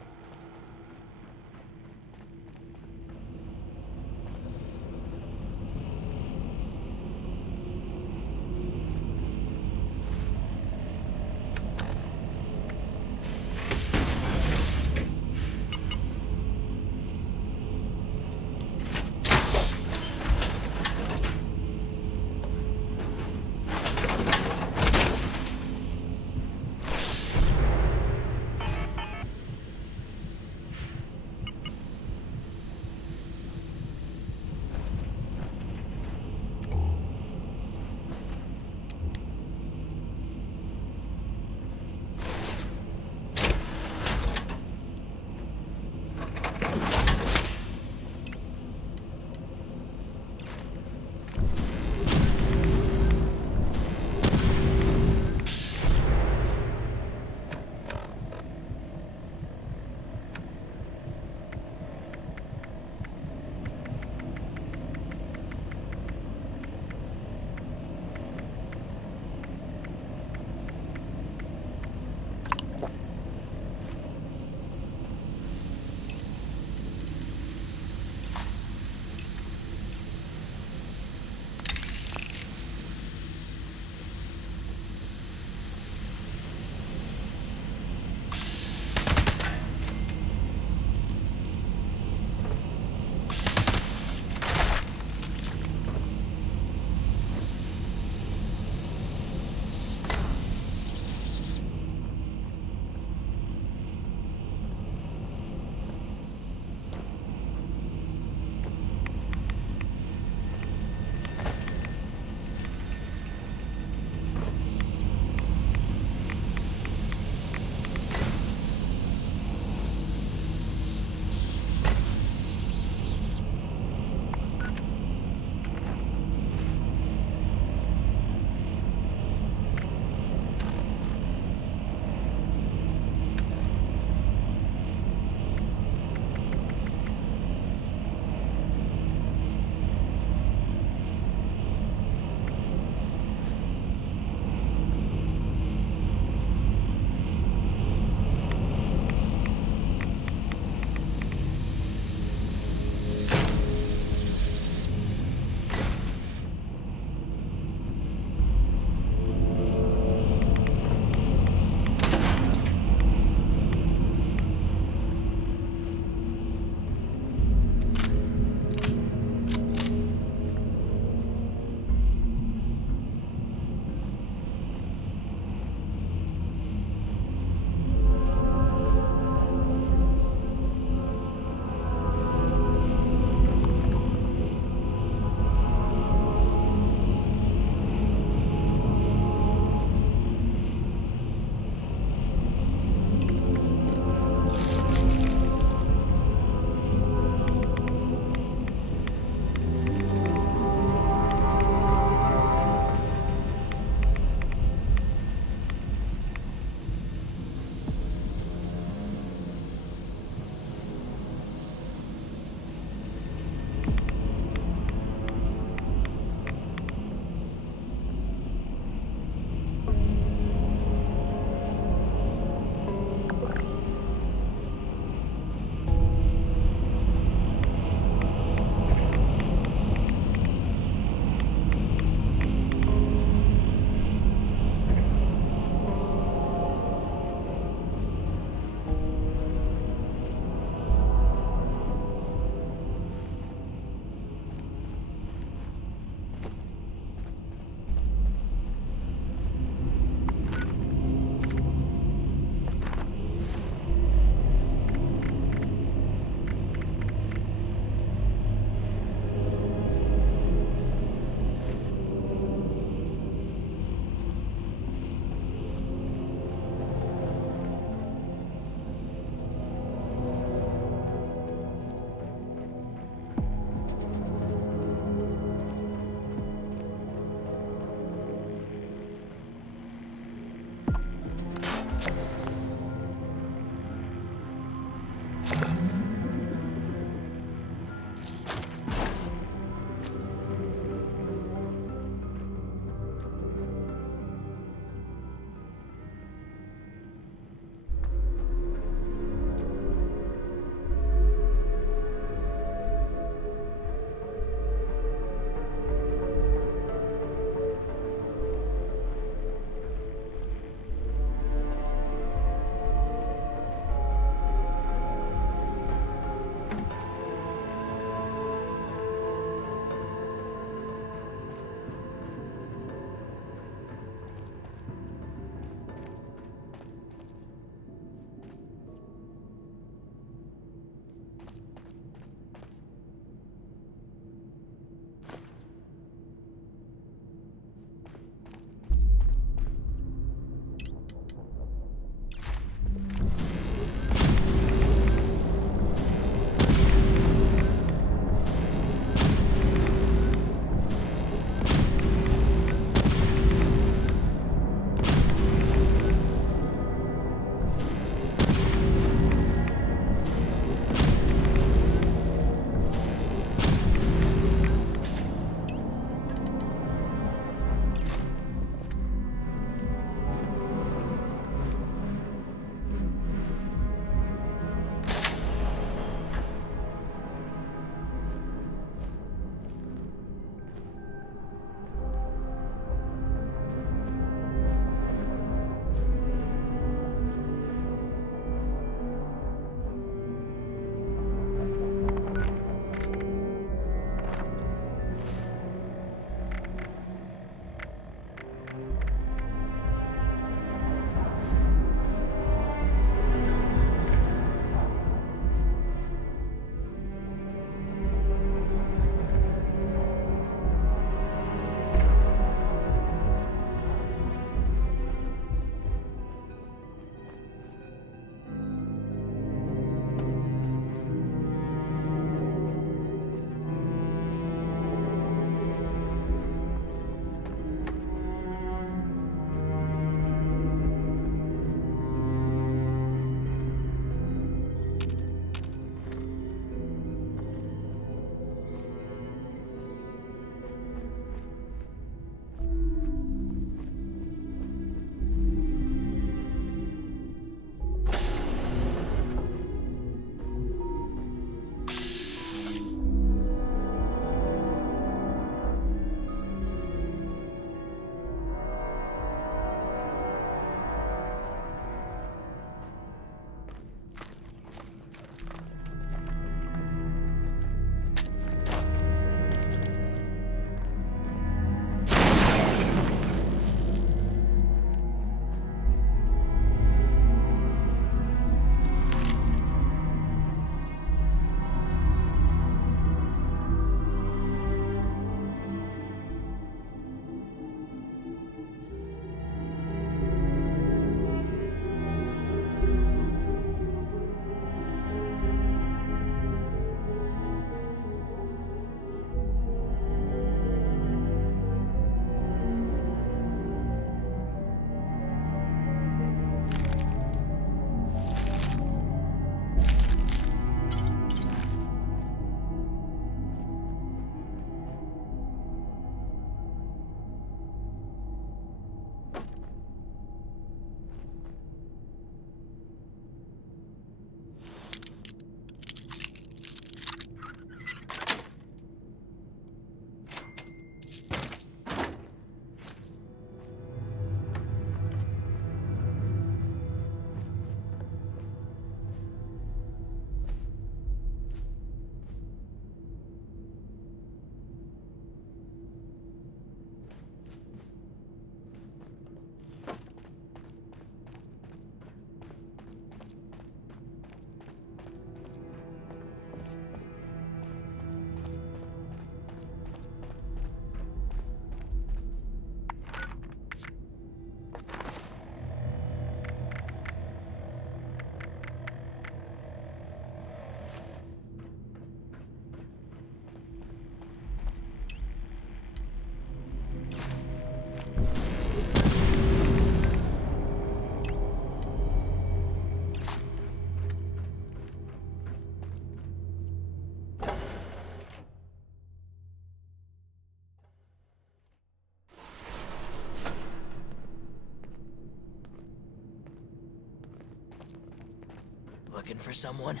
looking for someone?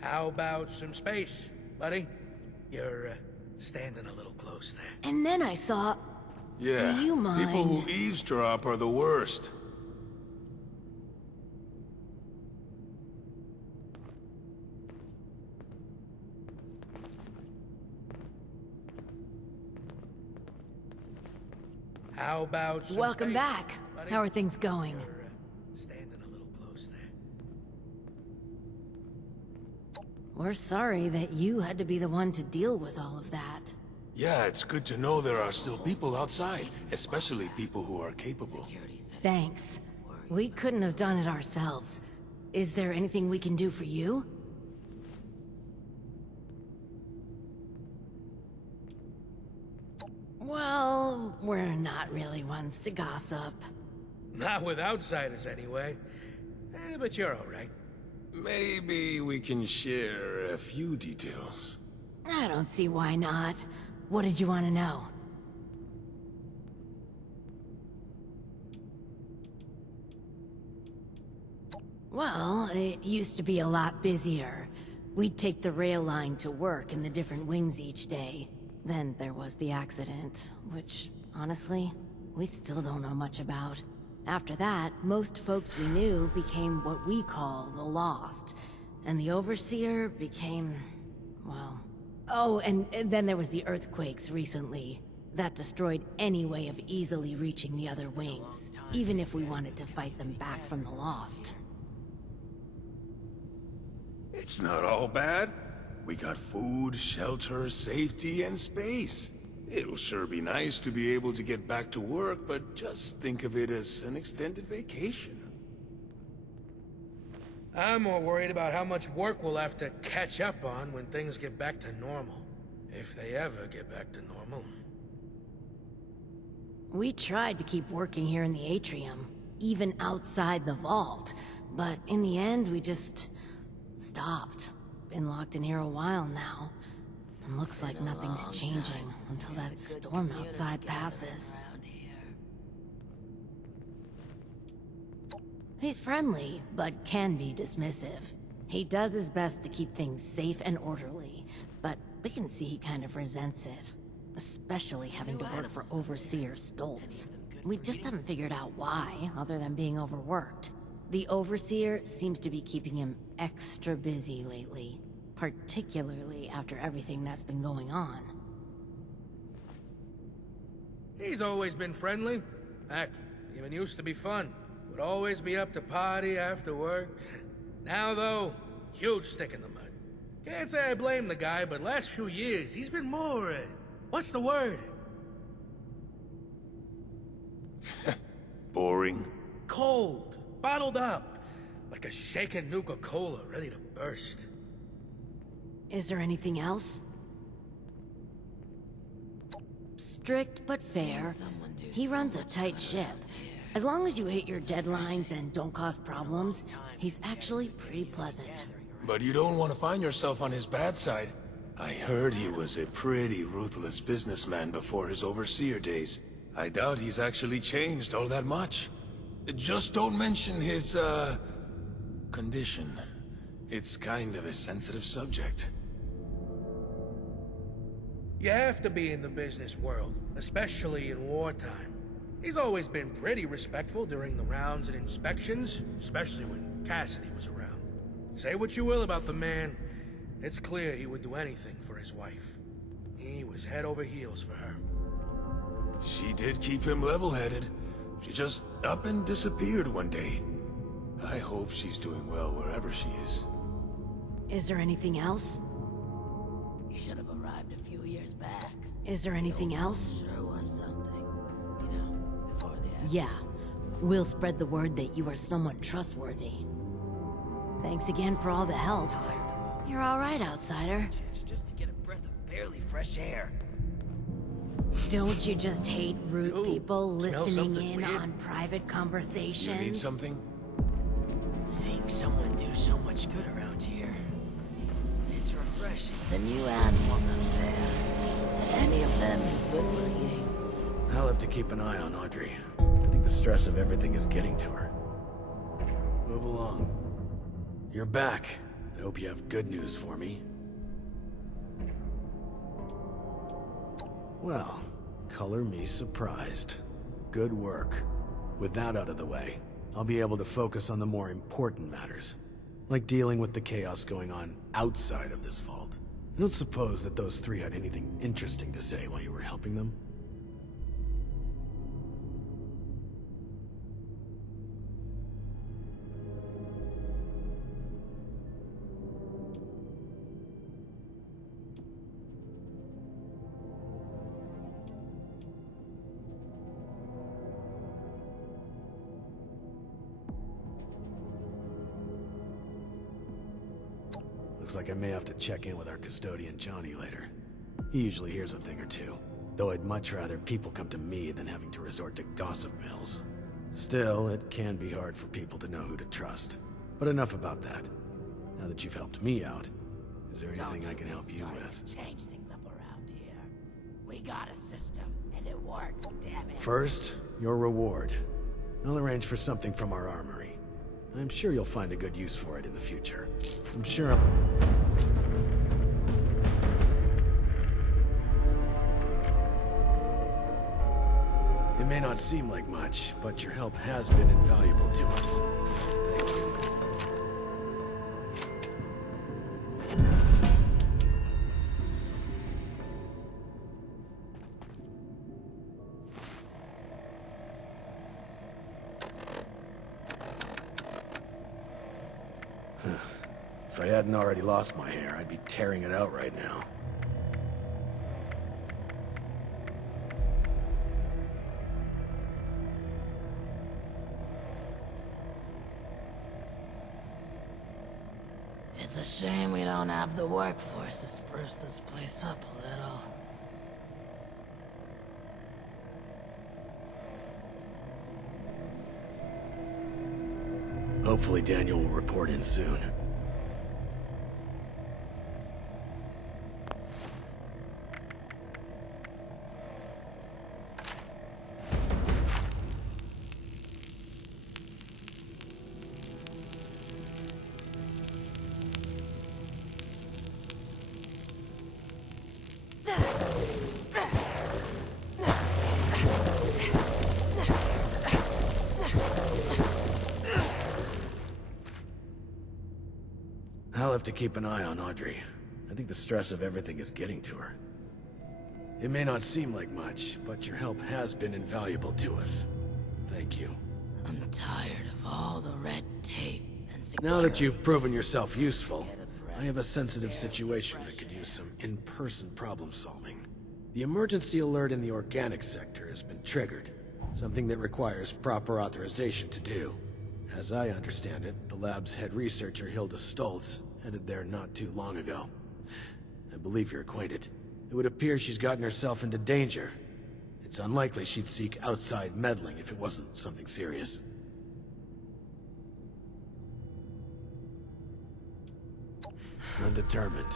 How about some space, buddy? You're standing a little close there. And then I saw... Yeah, Do you mind? people who eavesdrop are the worst. How about some Welcome space, back. buddy? How are things going? You're standing a little close there. We're sorry that you had to be the one to deal with all of that. Yeah, it's good to know there are still people outside, especially people who are capable. Thanks. We couldn't have done it ourselves. Is there anything we can do for you? Well, we're not really ones to gossip. Not with outsiders, anyway. But you're all right. Maybe we can share a few details. I don't see why not. What did you want to know? Well, it used to be a lot busier. We'd take the rail line to work in the different wings each day. Then there was the accident, which, honestly, we still don't know much about. After that, most folks we knew became what we call the Lost. And the Overseer became... well... Oh, and then there was the earthquakes recently. That destroyed any way of easily reaching the other wings, even if we wanted to fight them back from the Lost. It's not all bad. We got food, shelter, safety, and space. It'll sure be nice to be able to get back to work, but just think of it as an extended vacation. I'm more worried about how much work we'll have to catch up on when things get back to normal. If they ever get back to normal. We tried to keep working here in the atrium, even outside the vault, but in the end we just... stopped. Been locked in here a while now. And looks like nothing's changing until that storm outside passes. He's friendly, but can be dismissive. He does his best to keep things safe and orderly, but we can see he kind of resents it. Especially having to work for Overseer Stoltz. We just haven't figured out why, other than being overworked. The Overseer seems to be keeping him extra busy lately, particularly after everything that's been going on. He's always been friendly. Heck, even used to be fun. Would always be up to party after work. Now, though, huge stick in the mud. Can't say I blame the guy, but last few years, he's been more, what's the word? Boring. Cold. Bottled up. Like a shaken Nuka-Cola ready to burst. Is there anything else? Strict but fair. He runs a tight ship. As long as you hit your deadlines and don't cause problems, he's actually pretty pleasant. But you don't want to find yourself on his bad side. I heard he was a pretty ruthless businessman before his Overseer days. I doubt he's actually changed all that much. Just don't mention his, condition. It's kind of a sensitive subject. You have to be in the business world, especially in wartime. He's always been pretty respectful during the rounds and inspections, especially when Cassidy was around. Say what you will about the man, it's clear he would do anything for his wife. He was head over heels for her. She did keep him level-headed. She just up and disappeared one day. I hope she's doing well wherever she is. Is there anything else? You should have arrived a few years back. Is there anything else? Sure was something. You know, before the accident. Yeah. We'll spread the word that you are someone trustworthy. Thanks again for all the help. You're all right, outsider. Just to get a breath of barely fresh air. Don't you just hate rude Ooh, people smell listening something in weird? on private conversations? You need something? Seeing someone do so much good around here. It's refreshing. The new animals up there. Any of them good for eating? I'll have to keep an eye on Audrey. I think the stress of everything is getting to her. Move along. You're back. I hope you have good news for me. Well, color me surprised. Good work. With that out of the way, I'll be able to focus on the more important matters, like dealing with the chaos going on outside of this vault. I don't suppose that those three had anything interesting to say while you were helping them? Looks like I may have to check in with our custodian Johnny later. He usually hears a thing or two, though I'd much rather people come to me than having to resort to gossip mills. Still, it can be hard for people to know who to trust. But enough about that. Now that you've helped me out, is there anything I can help you with? Change things up around here. We got a system, and it works, damn it. First, your reward. I'll arrange for something from our armory. I'm sure you'll find a good use for it in the future. I'm sure It may not seem like much, but your help has been invaluable to us. Thank you. If I hadn't already lost my hair, I'd be tearing it out right now. It's a shame we don't have the workforce to spruce this place up a little. Hopefully Daniel will report in soon. I'll have to keep an eye on Audrey. I think the stress of everything is getting to her. It may not seem like much, but your help has been invaluable to us. Thank you. I'm tired of all the red tape and Now that you've proven yourself useful, I have a sensitive situation that could use some in-person problem solving. The emergency alert in the organic sector has been triggered, something that requires proper authorization to do. As I understand it, the lab's head researcher Hilda Stoltz headed there not too long ago. I believe you're acquainted. It would appear she's gotten herself into danger. It's unlikely she'd seek outside meddling if it wasn't something serious. Undetermined.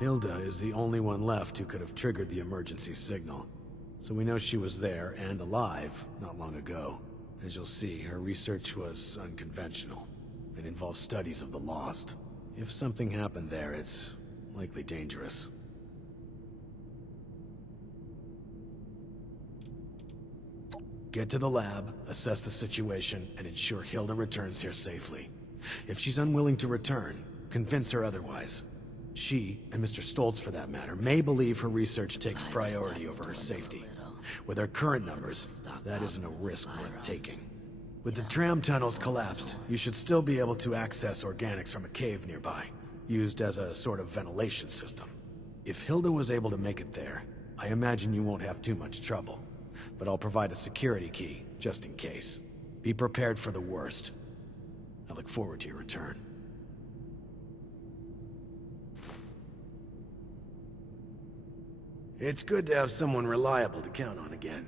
Hilda is the only one left who could have triggered the emergency signal. So we know she was there and alive not long ago. As you'll see, her research was unconventional. It involved studies of the lost. If something happened there, it's likely dangerous. Get to the lab, assess the situation, and ensure Hilda returns here safely. If she's unwilling to return, convince her otherwise. She, and Mr. Stoltz for that matter, may believe her research takes priority over her safety. With our current numbers, that isn't a risk worth taking. With the tram tunnels collapsed, you should still be able to access organics from a cave nearby, used as a sort of ventilation system. If Hilda was able to make it there, I imagine you won't have too much trouble. But I'll provide a security key, just in case. Be prepared for the worst. I look forward to your return. It's good to have someone reliable to count on again.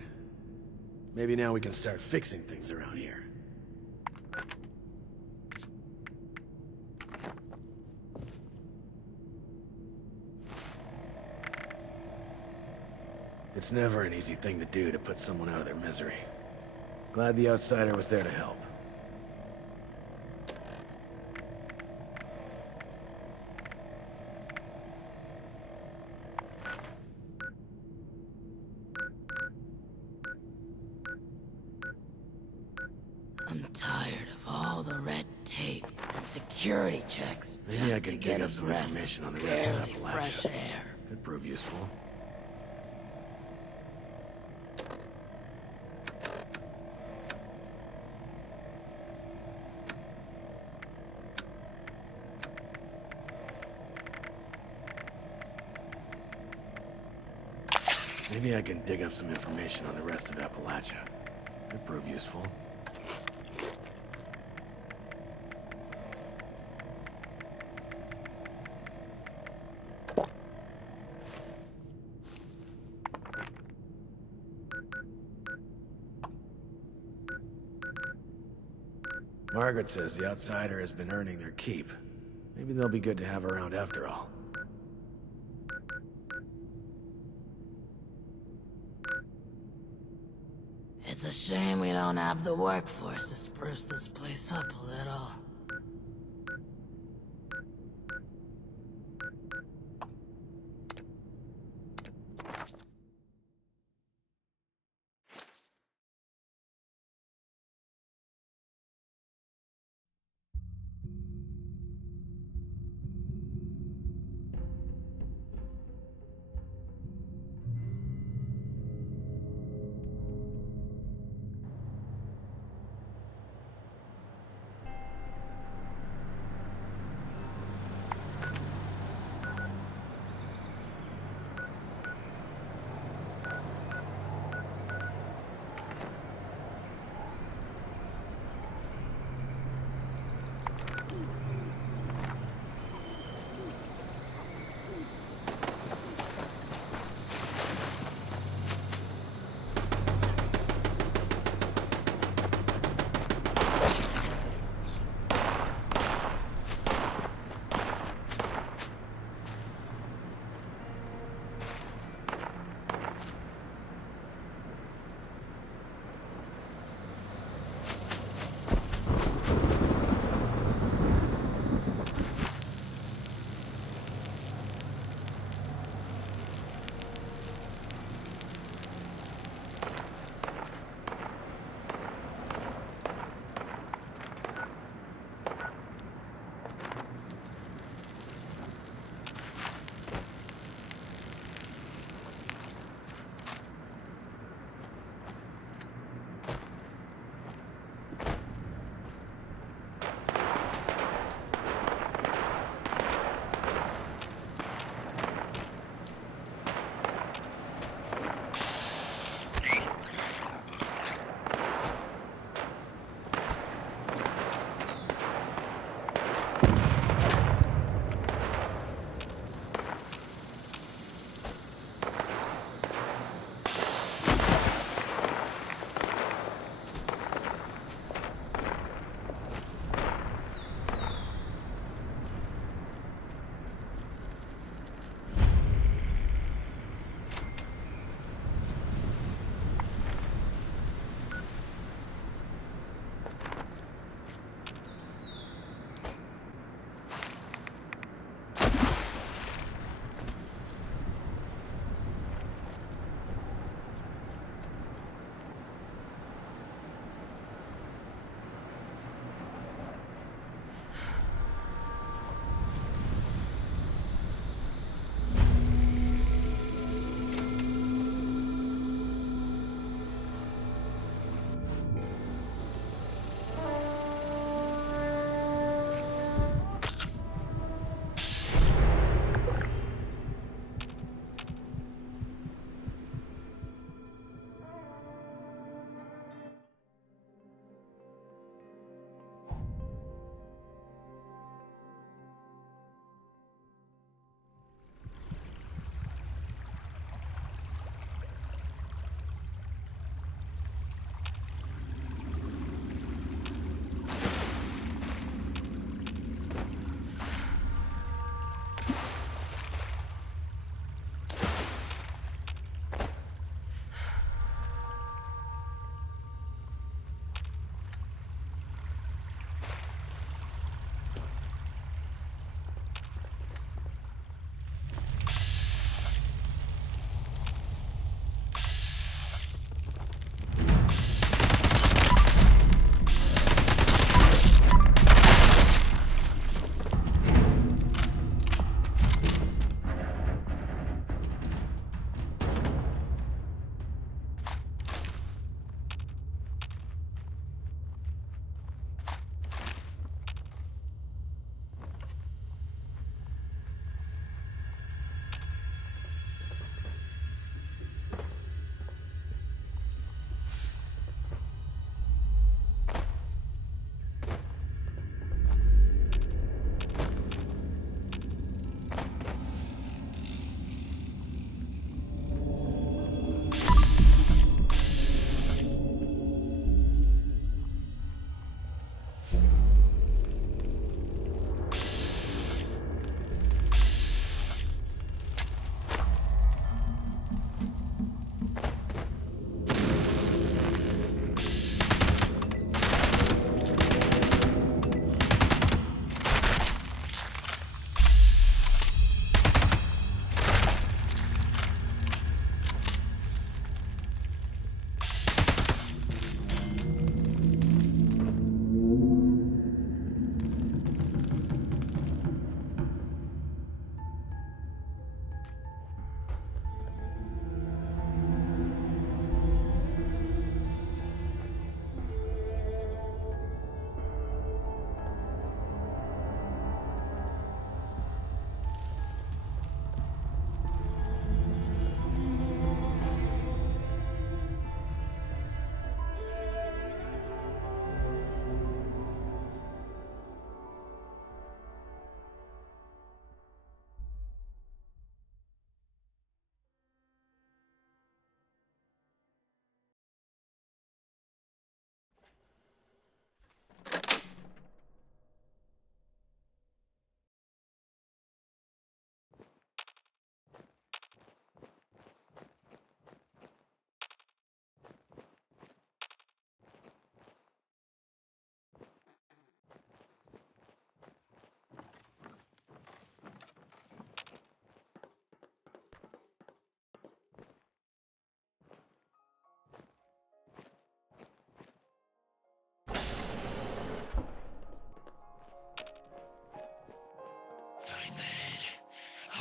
Maybe now we can start fixing things around here. It's never an easy thing to do to put someone out of their misery. Glad the outsider was there to help. the red tape and security checks Maybe I just to could get dig a up some breath information on the of rest of barely fresh Appalachia. air. Could prove useful. Maybe I can dig up some information on the rest of Appalachia. Could prove useful. Margaret says the outsider has been earning their keep. Maybe they'll be good to have around after all. It's a shame we don't have the workforce to spruce this place up a little.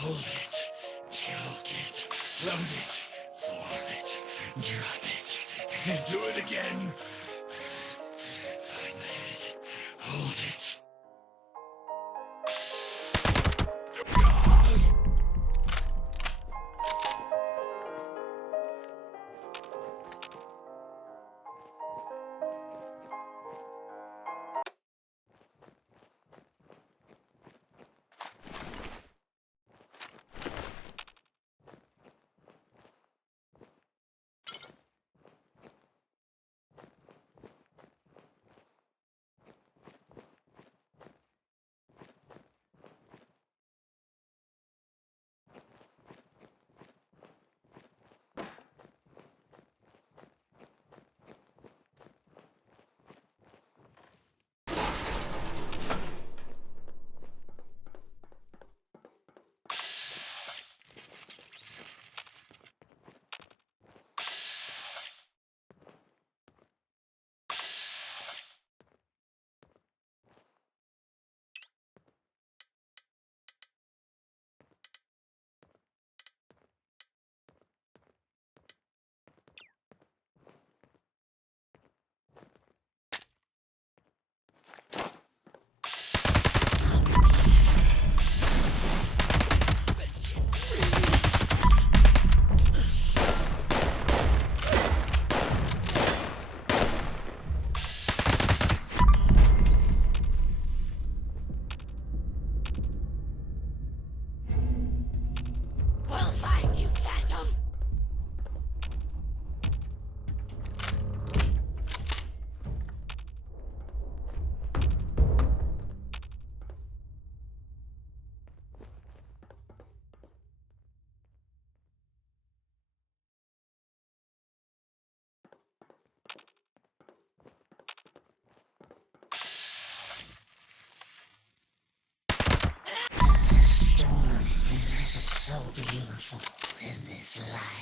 Hold it, choke it, float it, form it, drop it, do it again. Find my head, hold it. So beautiful in this light.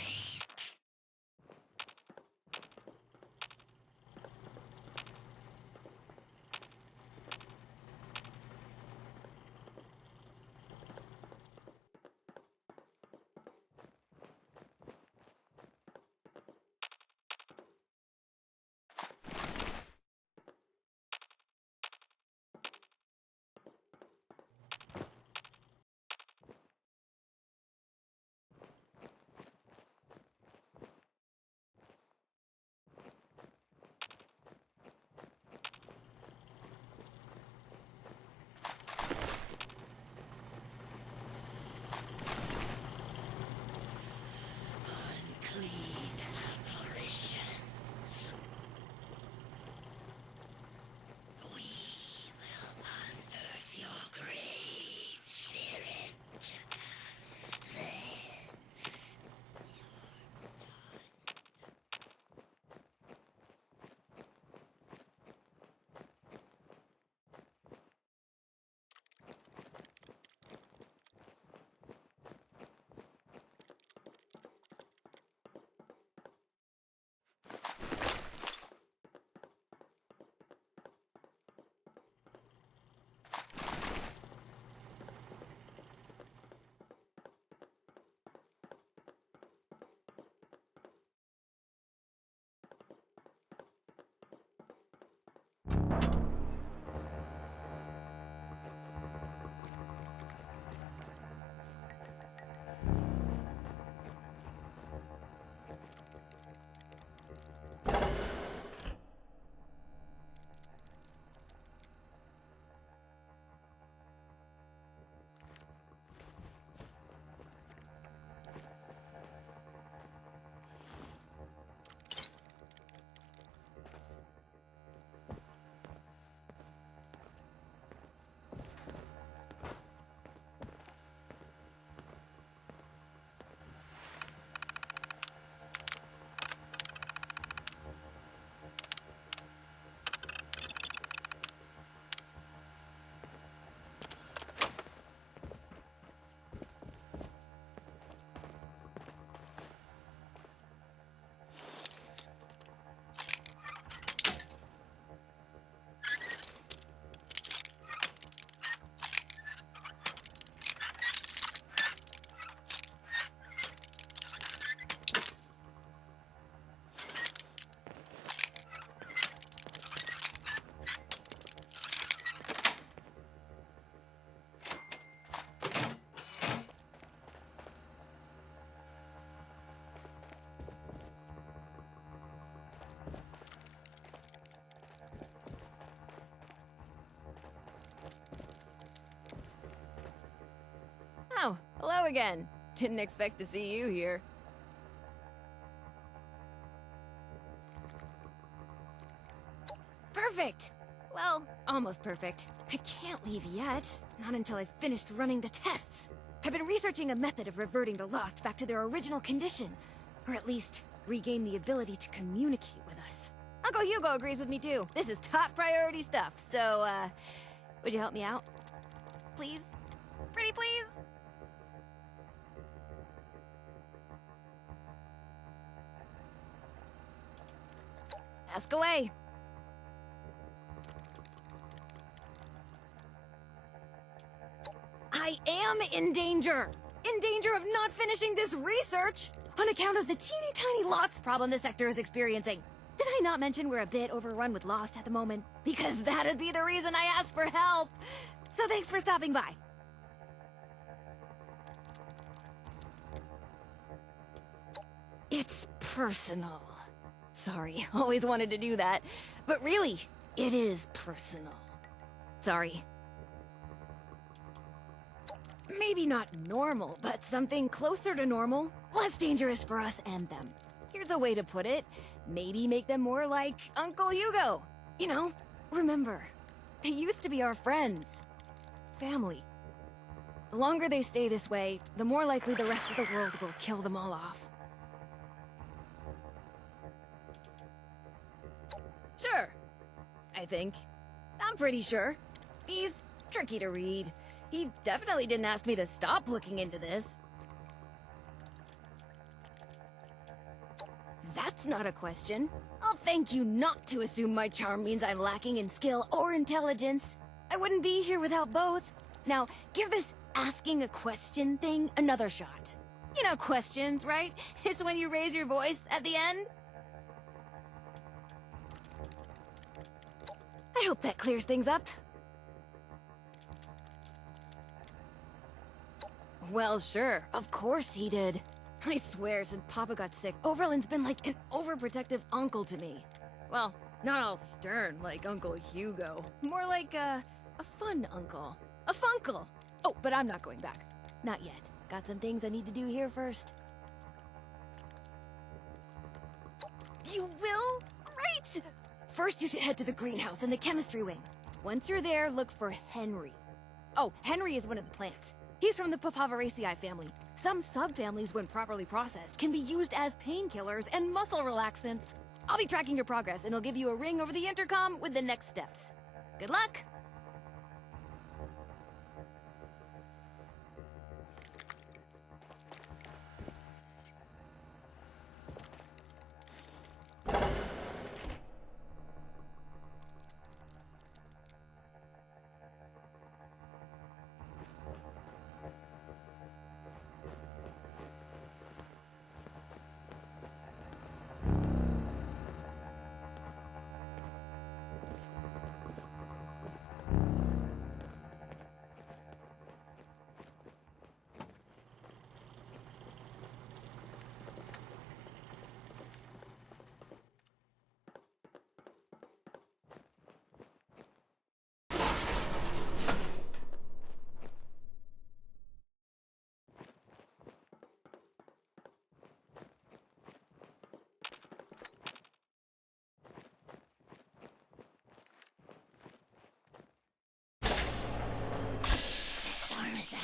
Hello again. Didn't expect to see you here. Perfect! Well, almost perfect. I can't leave yet. Not until I've finished running the tests. I've been researching a method of reverting the Lost back to their original condition. Or at least, regain the ability to communicate with us. Uncle Hugo agrees with me too. This is top priority stuff, so, would you help me out? Please? Pretty please? Ask away. I am in danger! In danger of not finishing this research! On account of the teeny tiny lost problem the sector is experiencing. Did I not mention we're a bit overrun with Lost at the moment? Because that'd be the reason I asked for help! So thanks for stopping by. It's personal. Sorry, always wanted to do that. But really, it is personal. Sorry. Maybe not normal, but something closer to normal. Less dangerous for us and them. Here's a way to put it. Maybe make them more like Uncle Hugo. You know, remember, they used to be our friends. Family. The longer they stay this way, the more likely the rest of the world will kill them all off. Sure. I think. I'm pretty sure. He's tricky to read. He definitely didn't ask me to stop looking into this. That's not a question. I'll thank you not to assume my charm means I'm lacking in skill or intelligence. I wouldn't be here without both. Now, give this asking a question thing another shot. You know questions, right? It's when you raise your voice at the end. I hope that clears things up. Well, sure. Of course he did. I swear, since Papa got sick, Oberlin's been like an overprotective uncle to me. Well, not all stern like Uncle Hugo. More like a fun uncle. A funkle. Oh, but I'm not going back. Not yet. Got some things I need to do here first. You will? Great! First, you should head to the greenhouse in the chemistry wing. Once you're there, look for Henry. Oh, Henry is one of the plants. He's from the Papaveraceae family. Some subfamilies, when properly processed, can be used as painkillers and muscle relaxants. I'll be tracking your progress, and I'll give you a ring over the intercom with the next steps. Good luck!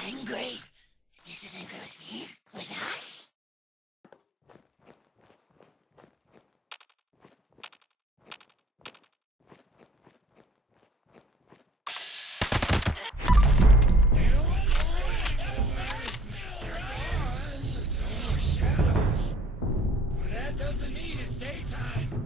Angry? Is it angry with me? With us? Oh, shadows. But that doesn't mean it's daytime.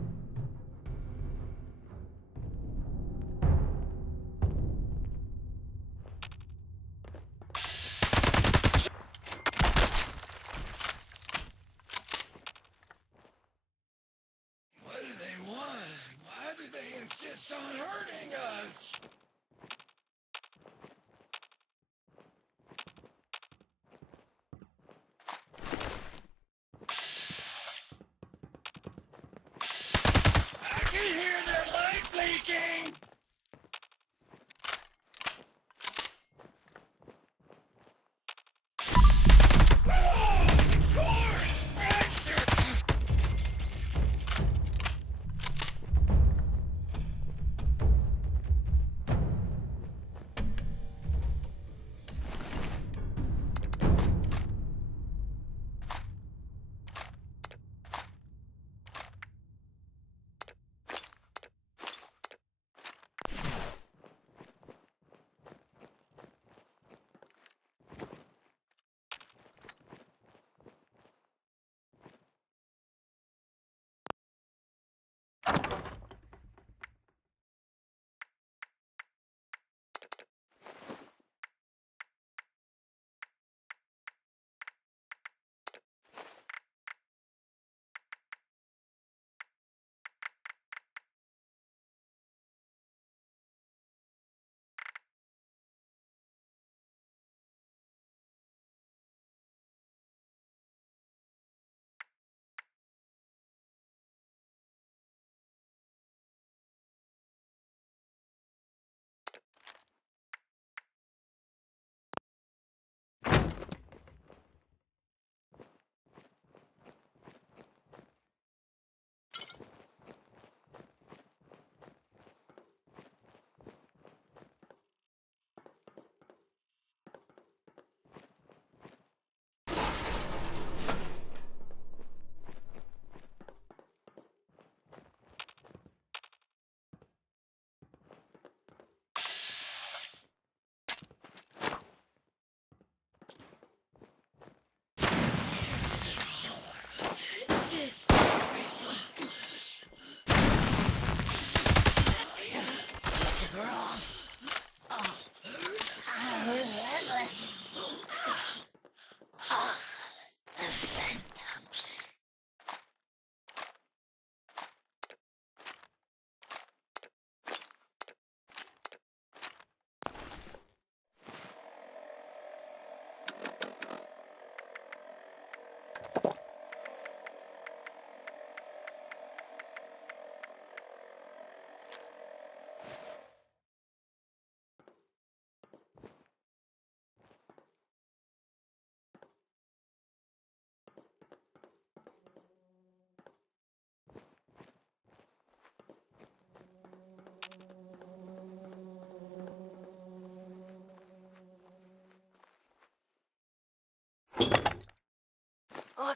Insist on hurting us! I can hear their light blinking!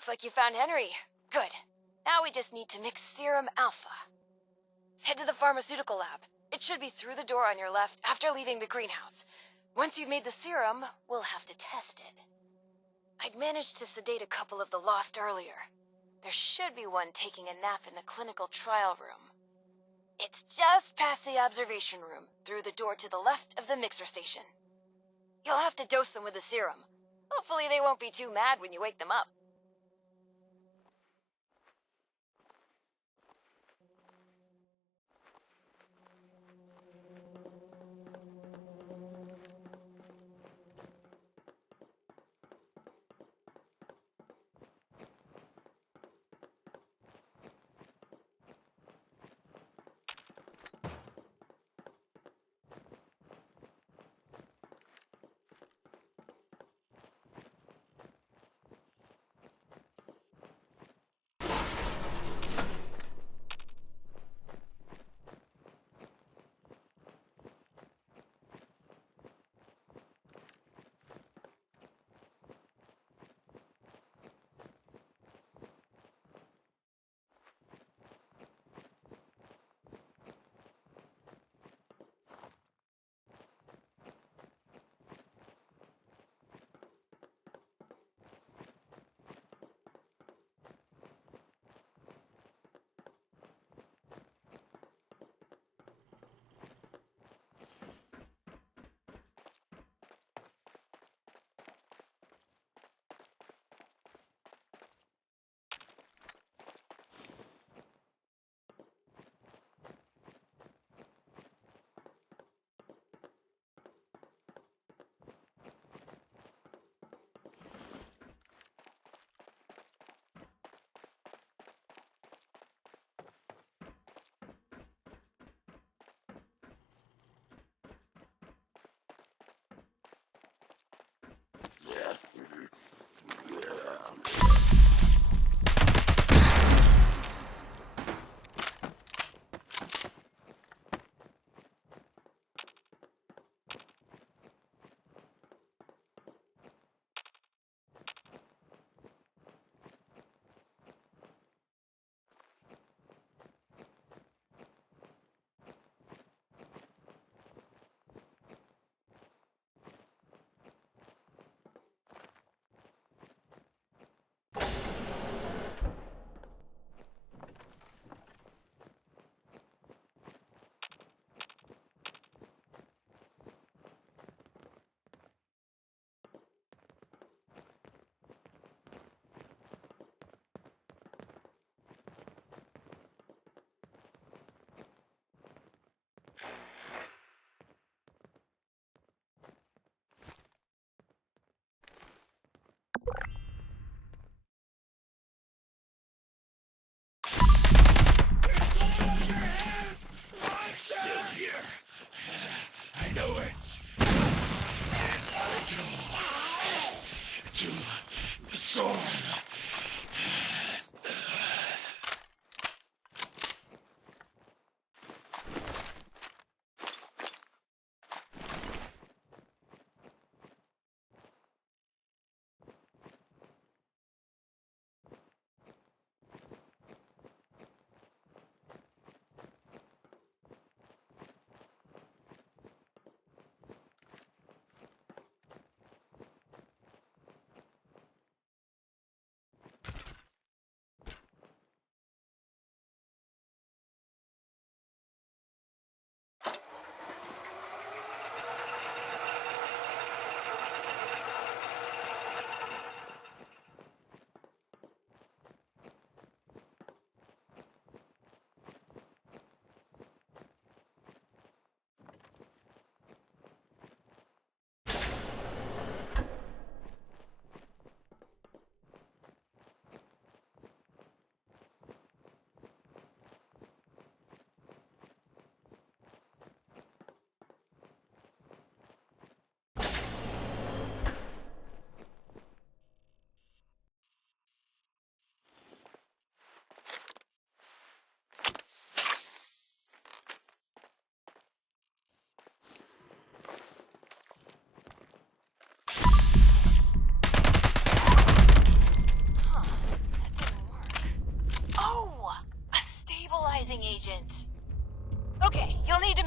Looks like you found Henry. Good. Now we just need to mix Serum Alpha. Head to the pharmaceutical lab. It should be through the door on your left after leaving the greenhouse. Once you've made the serum, we'll have to test it. I'd managed to sedate a couple of the lost earlier. There should be one taking a nap in the clinical trial room. It's just past the observation room, through the door to the left of the mixer station. You'll have to dose them with the serum. Hopefully they won't be too mad when you wake them up.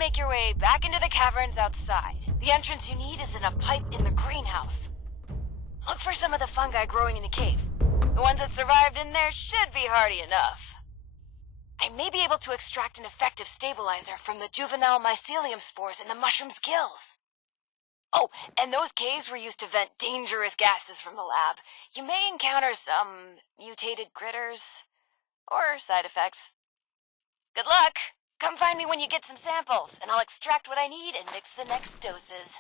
make your way back into the caverns outside. The entrance you need is in a pipe in the greenhouse. Look for some of the fungi growing in the cave. The ones that survived in there should be hardy enough. I may be able to extract an effective stabilizer from the juvenile mycelium spores in the mushroom's gills. Oh, and those caves were used to vent dangerous gases from the lab. You may encounter some mutated critters or side effects. Good luck! Come find me when you get some samples, and I'll extract what I need and mix the next doses.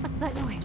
What's that noise?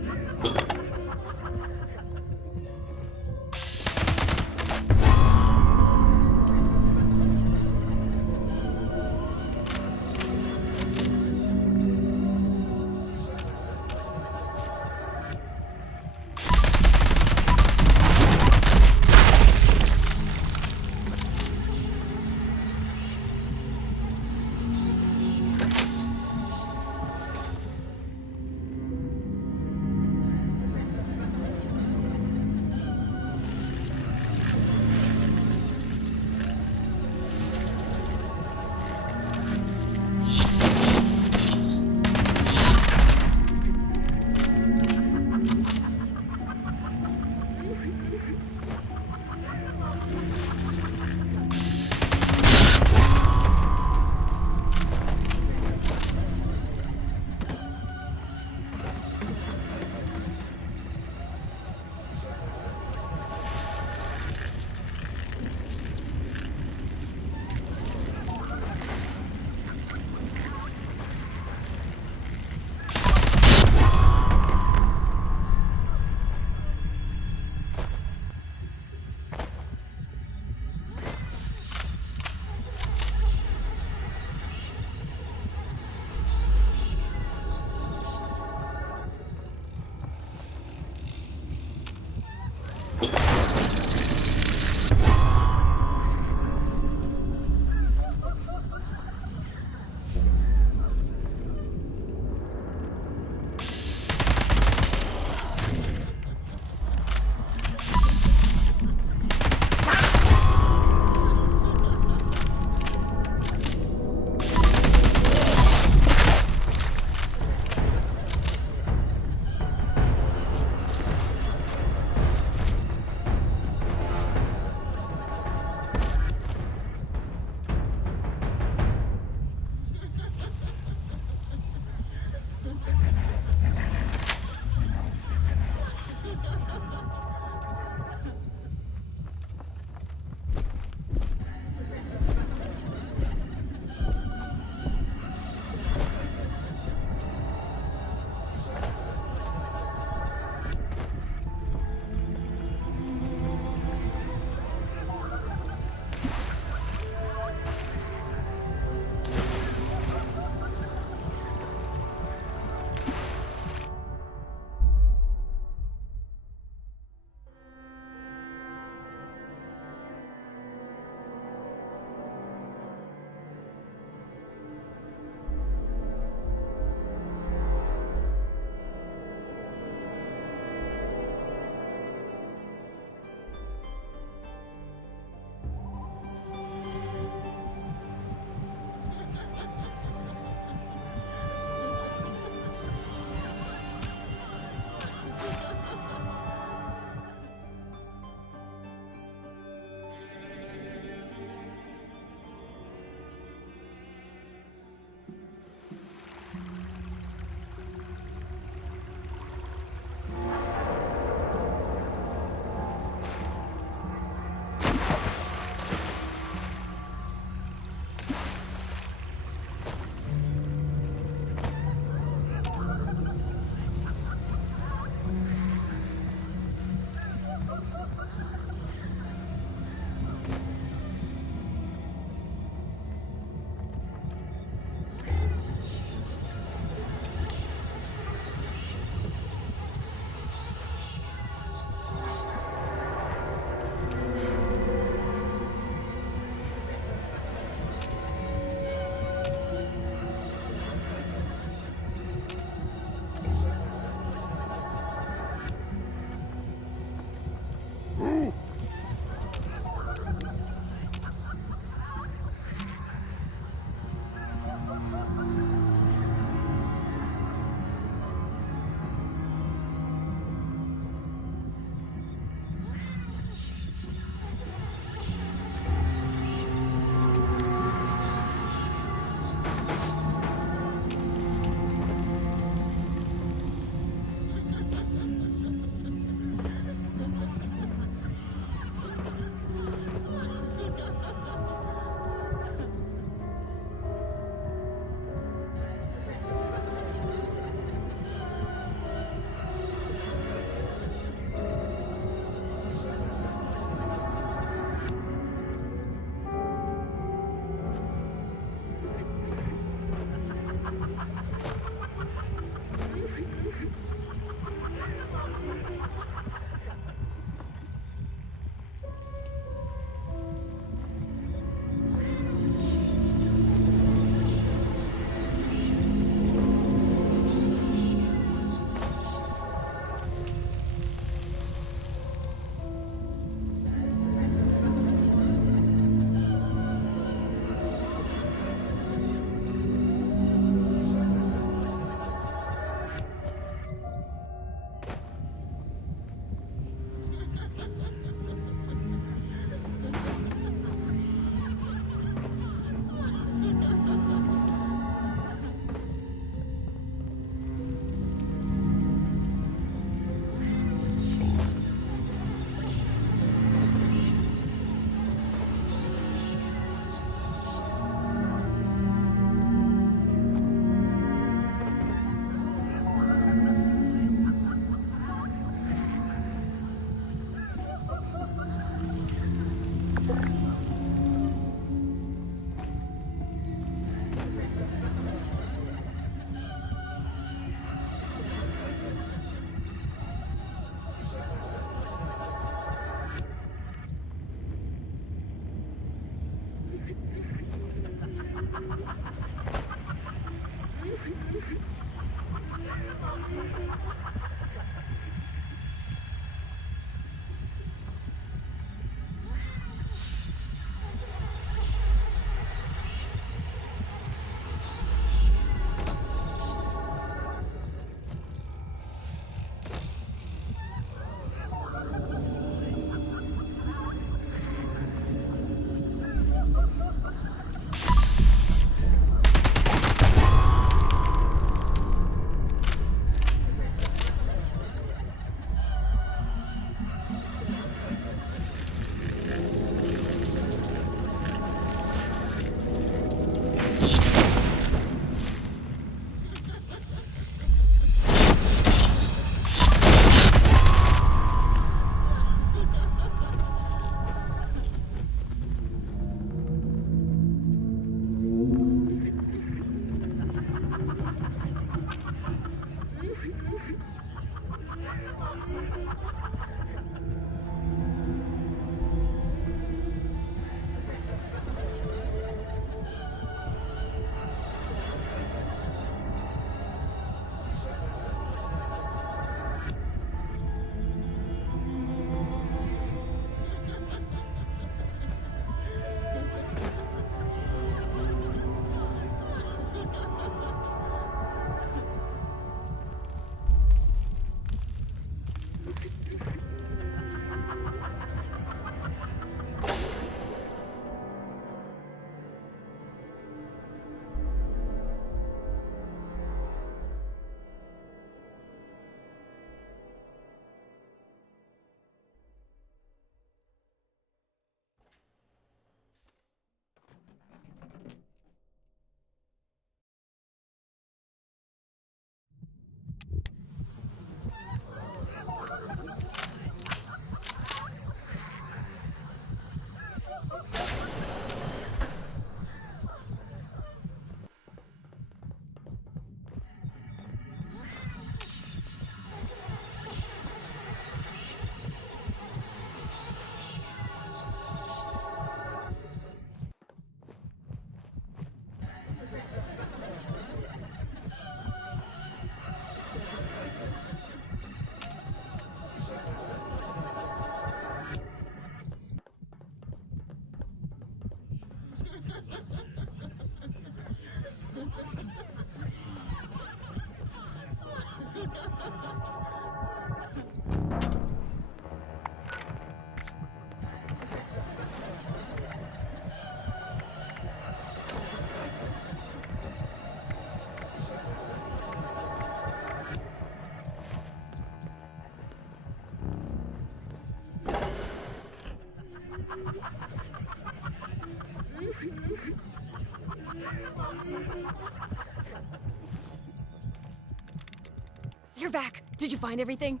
you're back. Did you find everything?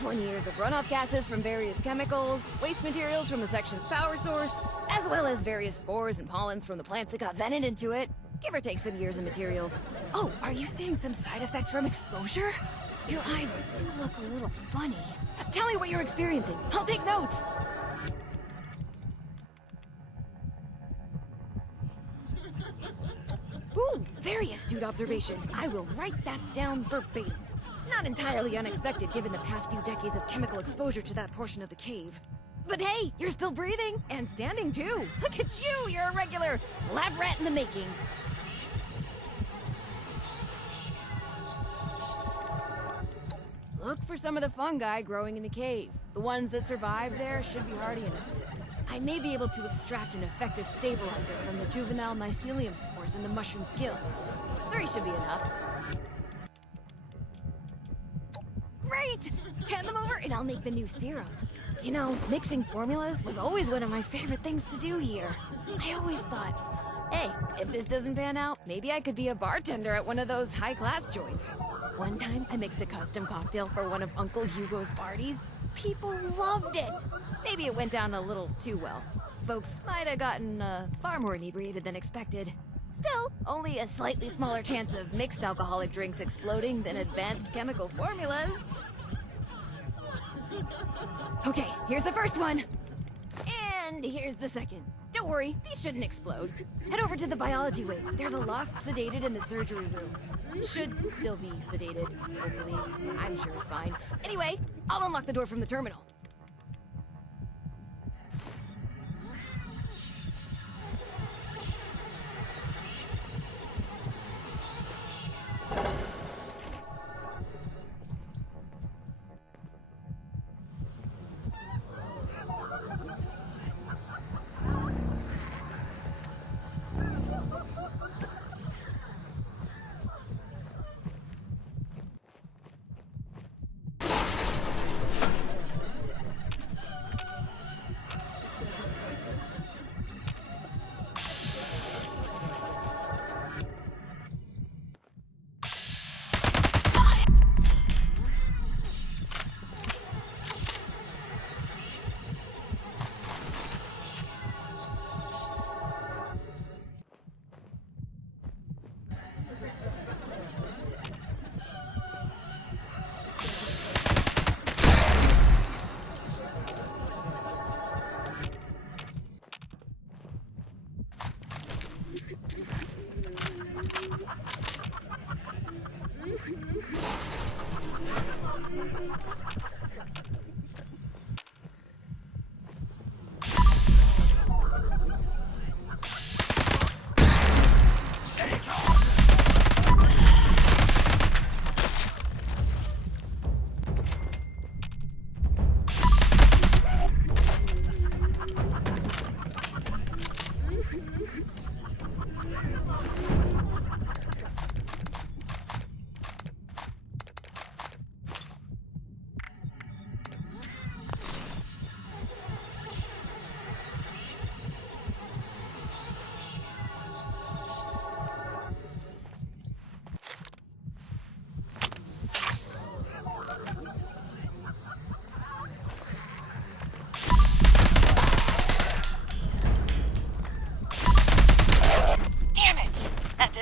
20 years of runoff gases from various chemicals, waste materials from the section's power source, as well as various spores and pollens from the plants that got vented into it. Give or take some years of materials. Oh, are you seeing some side effects from exposure? Your eyes do look a little funny. Tell me what you're experiencing. I'll take notes. Ooh, very astute observation. I will write that down verbatim. Not entirely unexpected given the past few decades of chemical exposure to that portion of the cave. But hey, you're still breathing, and standing too. Look at you, you're a regular lab rat in the making. Look for some of the fungi growing in the cave. The ones that survive there should be hardy enough. I may be able to extract an effective stabilizer from the juvenile mycelium spores in the mushroom's gills. 3 should be enough. Great! Hand them over and I'll make the new serum. You know, mixing formulas was always one of my favorite things to do here. I always thought, hey, if this doesn't pan out, maybe I could be a bartender at one of those high-class joints. One time, I mixed a custom cocktail for one of Uncle Hugo's parties. People loved it. Maybe it went down a little too well. Folks might have gotten far more inebriated than expected. Still, only a slightly smaller chance of mixed alcoholic drinks exploding than advanced chemical formulas. Okay, here's the first one. And here's the second. Don't worry, these shouldn't explode. Head over to the biology wing. There's a lost sedated in the surgery room. Should still be sedated, hopefully. I'm sure it's fine. Anyway, I'll unlock the door from the terminal.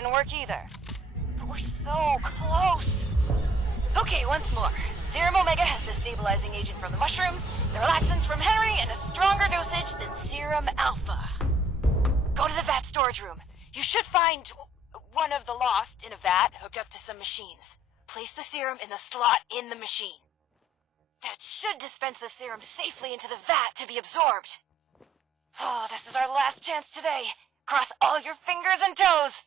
Work either. But we're so close. Okay, once more. Serum Omega has the stabilizing agent from the mushrooms, the relaxants from Henry, and a stronger dosage than Serum Alpha. Go to the vat storage room. You should find one of the lost in a vat hooked up to some machines. Place the serum in the slot in the machine. That should dispense the serum safely into the vat to be absorbed. Oh, this is our last chance today. Cross all your fingers and toes.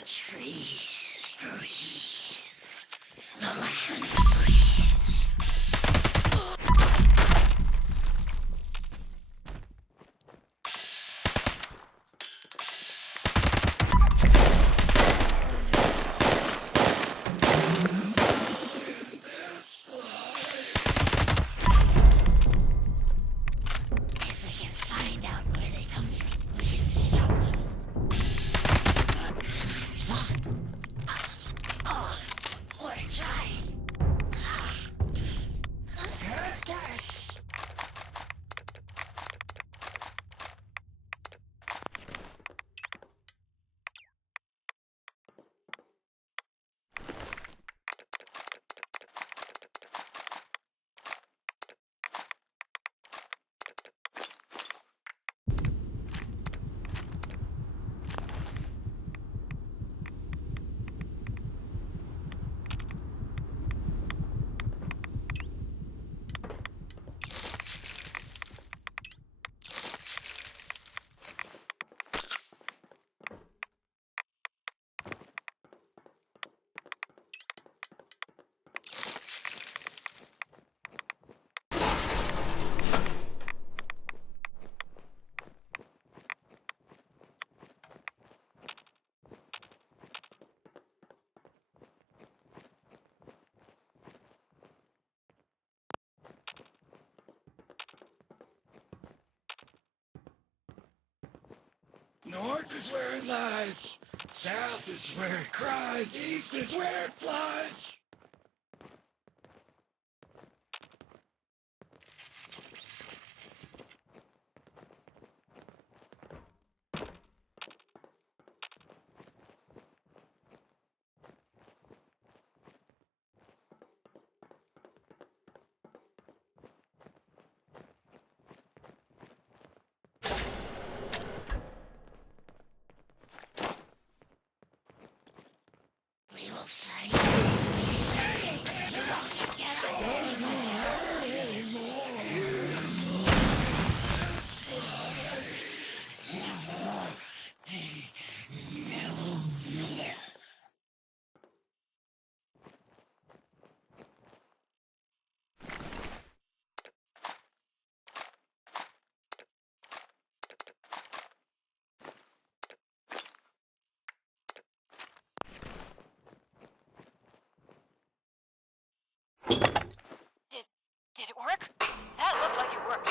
The trees breathe. The land breathes. North is where it lies. South is where it cries. East is where it flies. Did it work? That looked like it worked.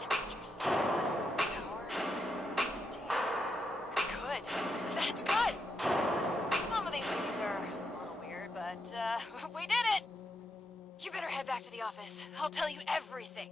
Temperatures, power, good. That's good. Some of these things are a little weird, but we did it. You better head back to the office. I'll tell you everything.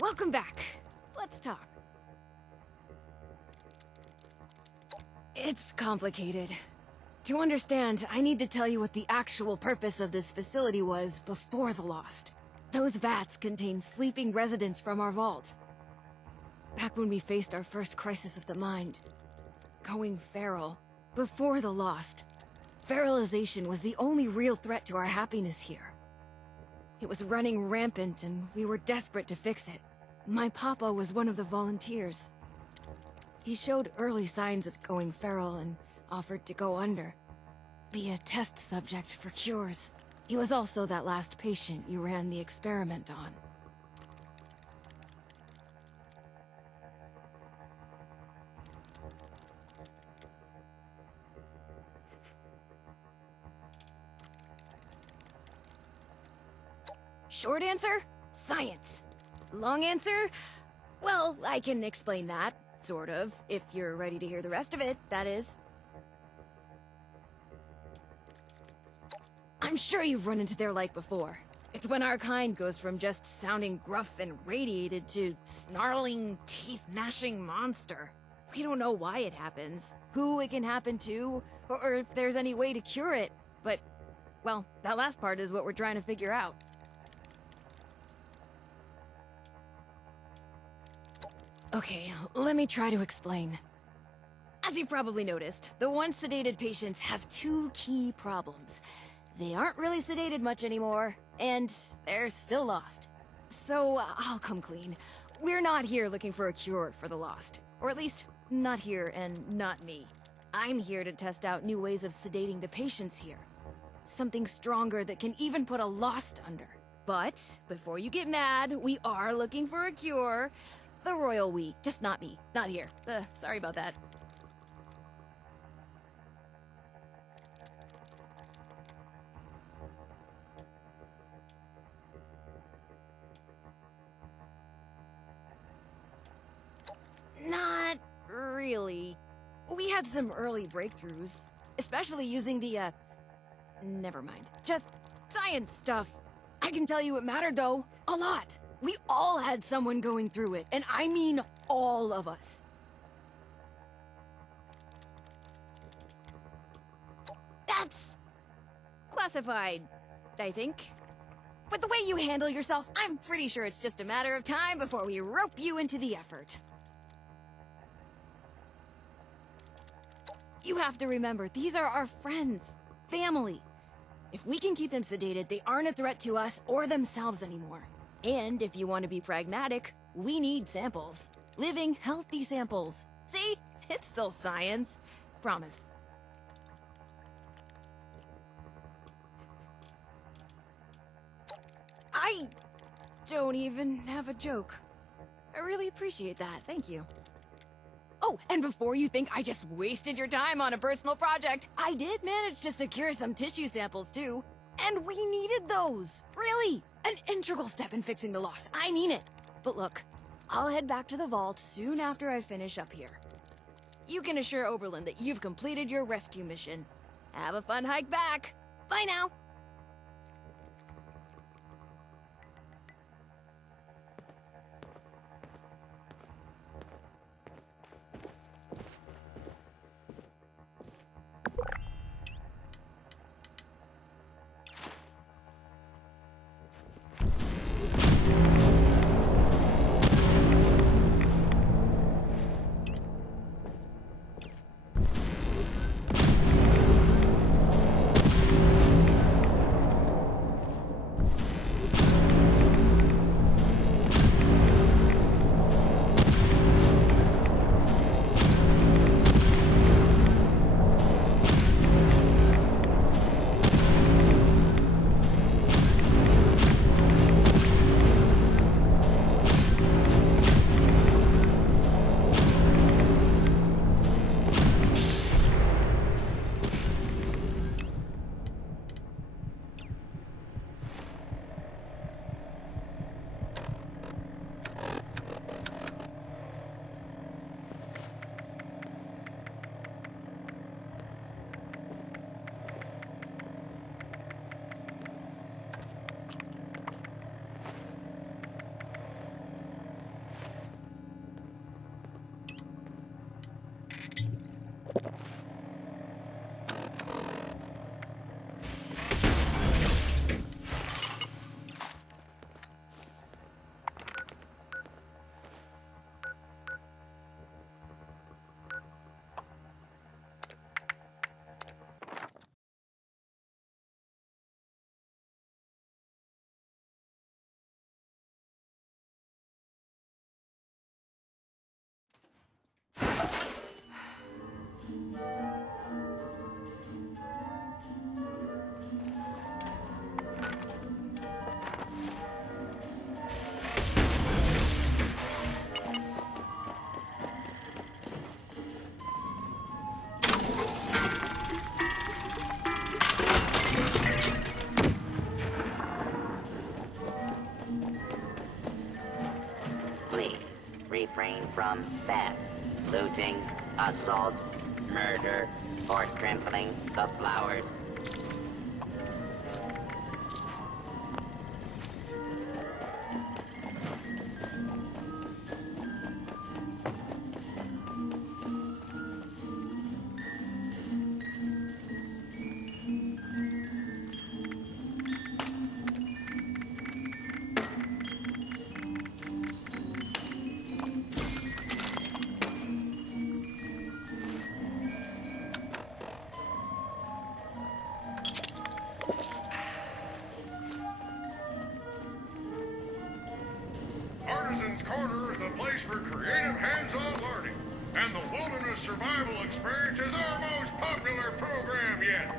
Welcome back. Let's talk. It's complicated. To understand, I need to tell you what the actual purpose of this facility was before the Lost. Those vats contain sleeping residents from our vault. Back when we faced our first crisis of the mind, going feral, before the Lost, feralization was the only real threat to our happiness here. It was running rampant and we were desperate to fix it. My papa was one of the volunteers. He showed early signs of going feral and offered to go under. Be a test subject for cures. He was also that last patient you ran the experiment on. Short answer? Science. Long answer? Well, I can explain that, sort of, if you're ready to hear the rest of it, that is. I'm sure you've run into their like before. It's when our kind goes from just sounding gruff and radiated to snarling, teeth-gnashing monster. We don't know why it happens, who it can happen to, or if there's any way to cure it. But, well, that last part is what we're trying to figure out. Okay, let me try to explain. As you've probably noticed, the once sedated patients have two key problems. They aren't really sedated much anymore, and they're still lost. So, I'll come clean. We're not here looking for a cure for the lost. Or at least, not here and not me. I'm here to test out new ways of sedating the patients here. Something stronger that can even put a lost under. But, before you get mad, we are looking for a cure. The royal we, just not me, not here. Sorry about that. Not really. We had some early breakthroughs, especially using the, never mind. Just science stuff. I can tell you it mattered, though. A lot. We all had someone going through it, and I mean all of us. That's classified, I think. But the way you handle yourself, I'm pretty sure it's just a matter of time before we rope you into the effort. You have to remember, these are our friends, family. If we can keep them sedated, they aren't a threat to us or themselves anymore. And if you want to be pragmatic, we need samples. Living, healthy samples. See? It's still science. Promise. I don't even have a joke. I really appreciate that, thank you. Oh, and before you think I just wasted your time on a personal project, I did manage to secure some tissue samples too. And we needed those! Really! An integral step in fixing the lost, I mean it! But look, I'll head back to the vault soon after I finish up here. You can assure Oberlin that you've completed your rescue mission. Have a fun hike back! Bye now! Refrain from theft, looting, assault, murder, or trampling the flowers. Artisan's Corner is the place for creative hands-on learning, and the Wilderness Survival Experience is our most popular program yet.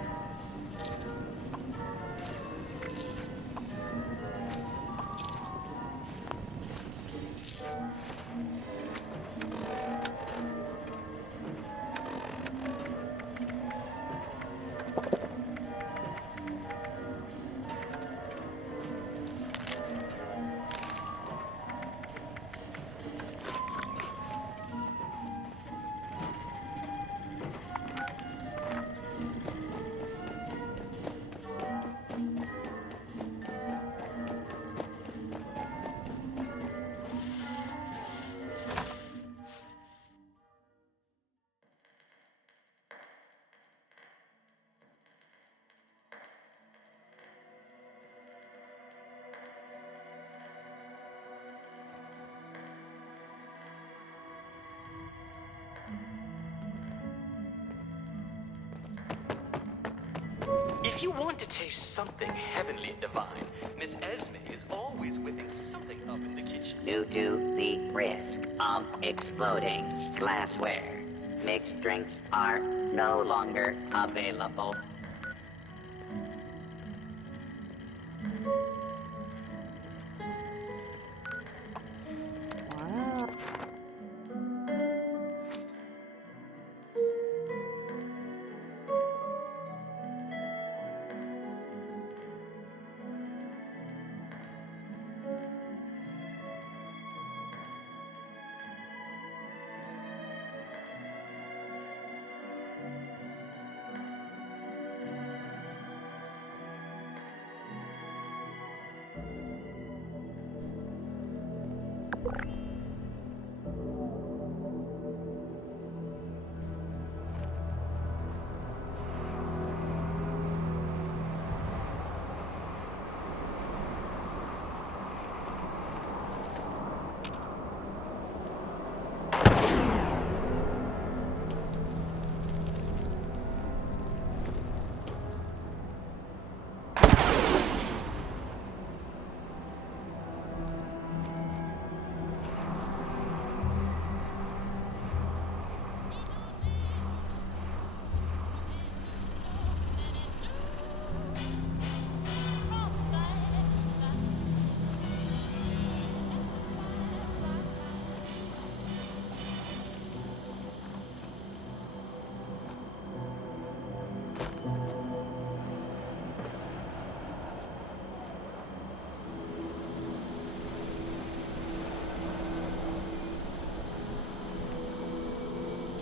If you want to taste something heavenly and divine, Miss Esme is always whipping something up in the kitchen. Due to the risk of exploding glassware, mixed drinks are no longer available.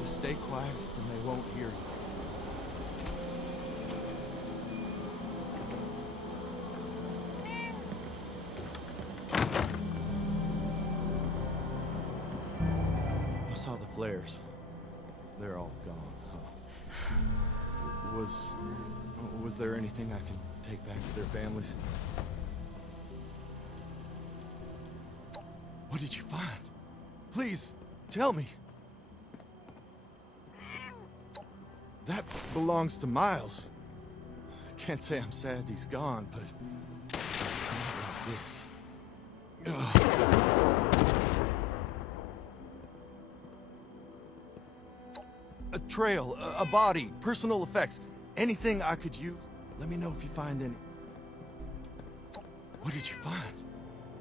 Stay quiet and they won't hear you. I saw the flares. They're all gone, huh? Was there anything I can take back to their families? What did you find? Please, tell me. That belongs to Miles. Can't say I'm sad he's gone, but this. A trail, a body, personal effects, anything I could use. Let me know if you find any. What did you find?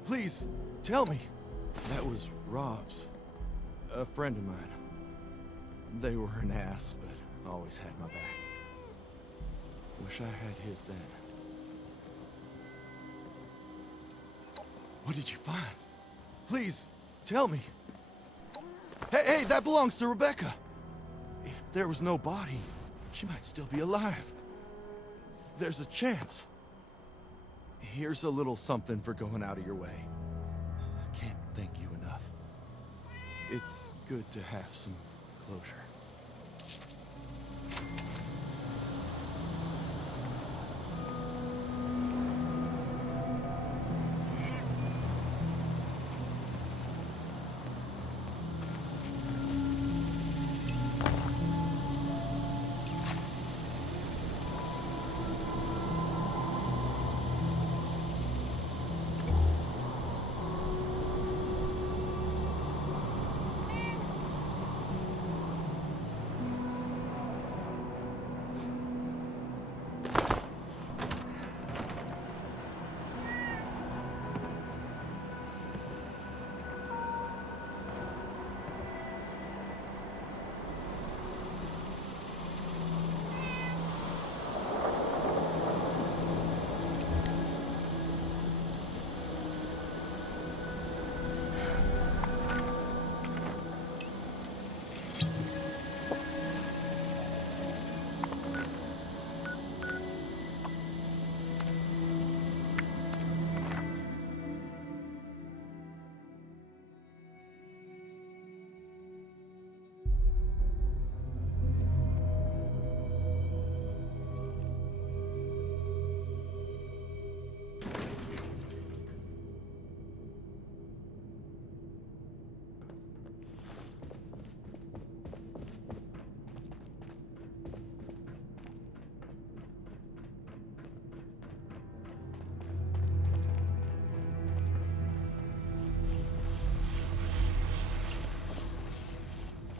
Please, tell me. That was Rob's. A friend of mine. They were an ass, but always had my back. Wish I had his then. What did you find? Please, tell me. Hey, that belongs to Rebecca. If there was no body, she might still be alive. There's a chance. Here's a little something for going out of your way. I can't thank you enough. It's good to have some closure.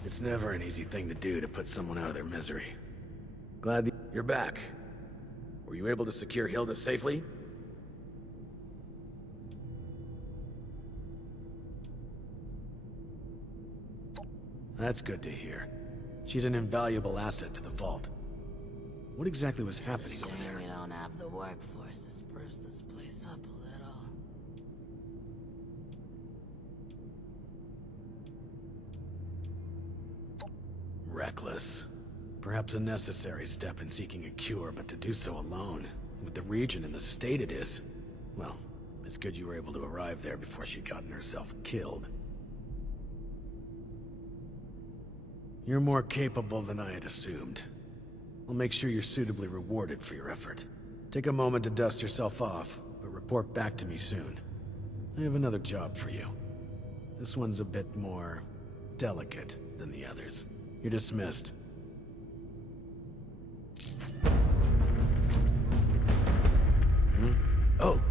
It's never an easy thing to do to put someone out of their misery. Glad you're back. Were you able to secure Hilda safely? That's good to hear. She's an invaluable asset to the Vault. What exactly was happening over there? We don't have the workforce to spruce this place up a little. Reckless. Perhaps a necessary step in seeking a cure, but to do so alone, with the region in the state it is, well, it's good you were able to arrive there before she'd gotten herself killed. You're more capable than I had assumed. I'll make sure you're suitably rewarded for your effort. Take a moment to dust yourself off, but report back to me soon. I have another job for you. This one's a bit more delicate than the others. You're dismissed. Oh,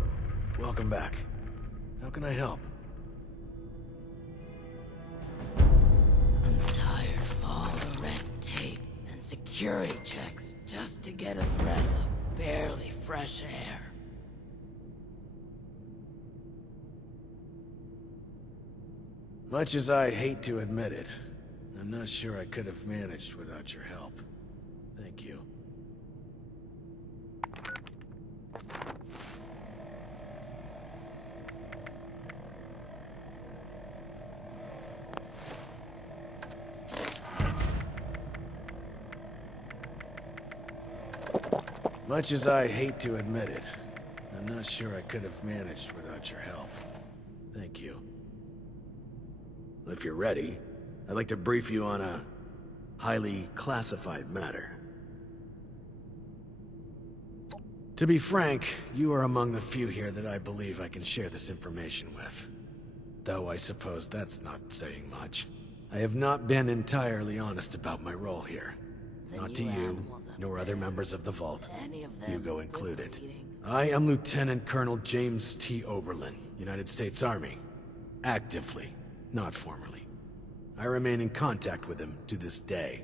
welcome back. How can I help? I'm tired of all the red tape and security checks just to get a breath of barely fresh air. Much as I hate to admit it, I'm not sure I could have managed without your help. Thank you. Much as I hate to admit it, I'm not sure I could have managed without your help. Thank you. If you're ready, I'd like to brief you on a highly classified matter. To be frank, you are among the few here that I believe I can share this information with. Though I suppose that's not saying much. I have not been entirely honest about my role here. Not to you, nor other members of the Vault, Hugo included. I am Lieutenant Colonel James T. Oberlin, United States Army. Actively, not formally. I remain in contact with him to this day.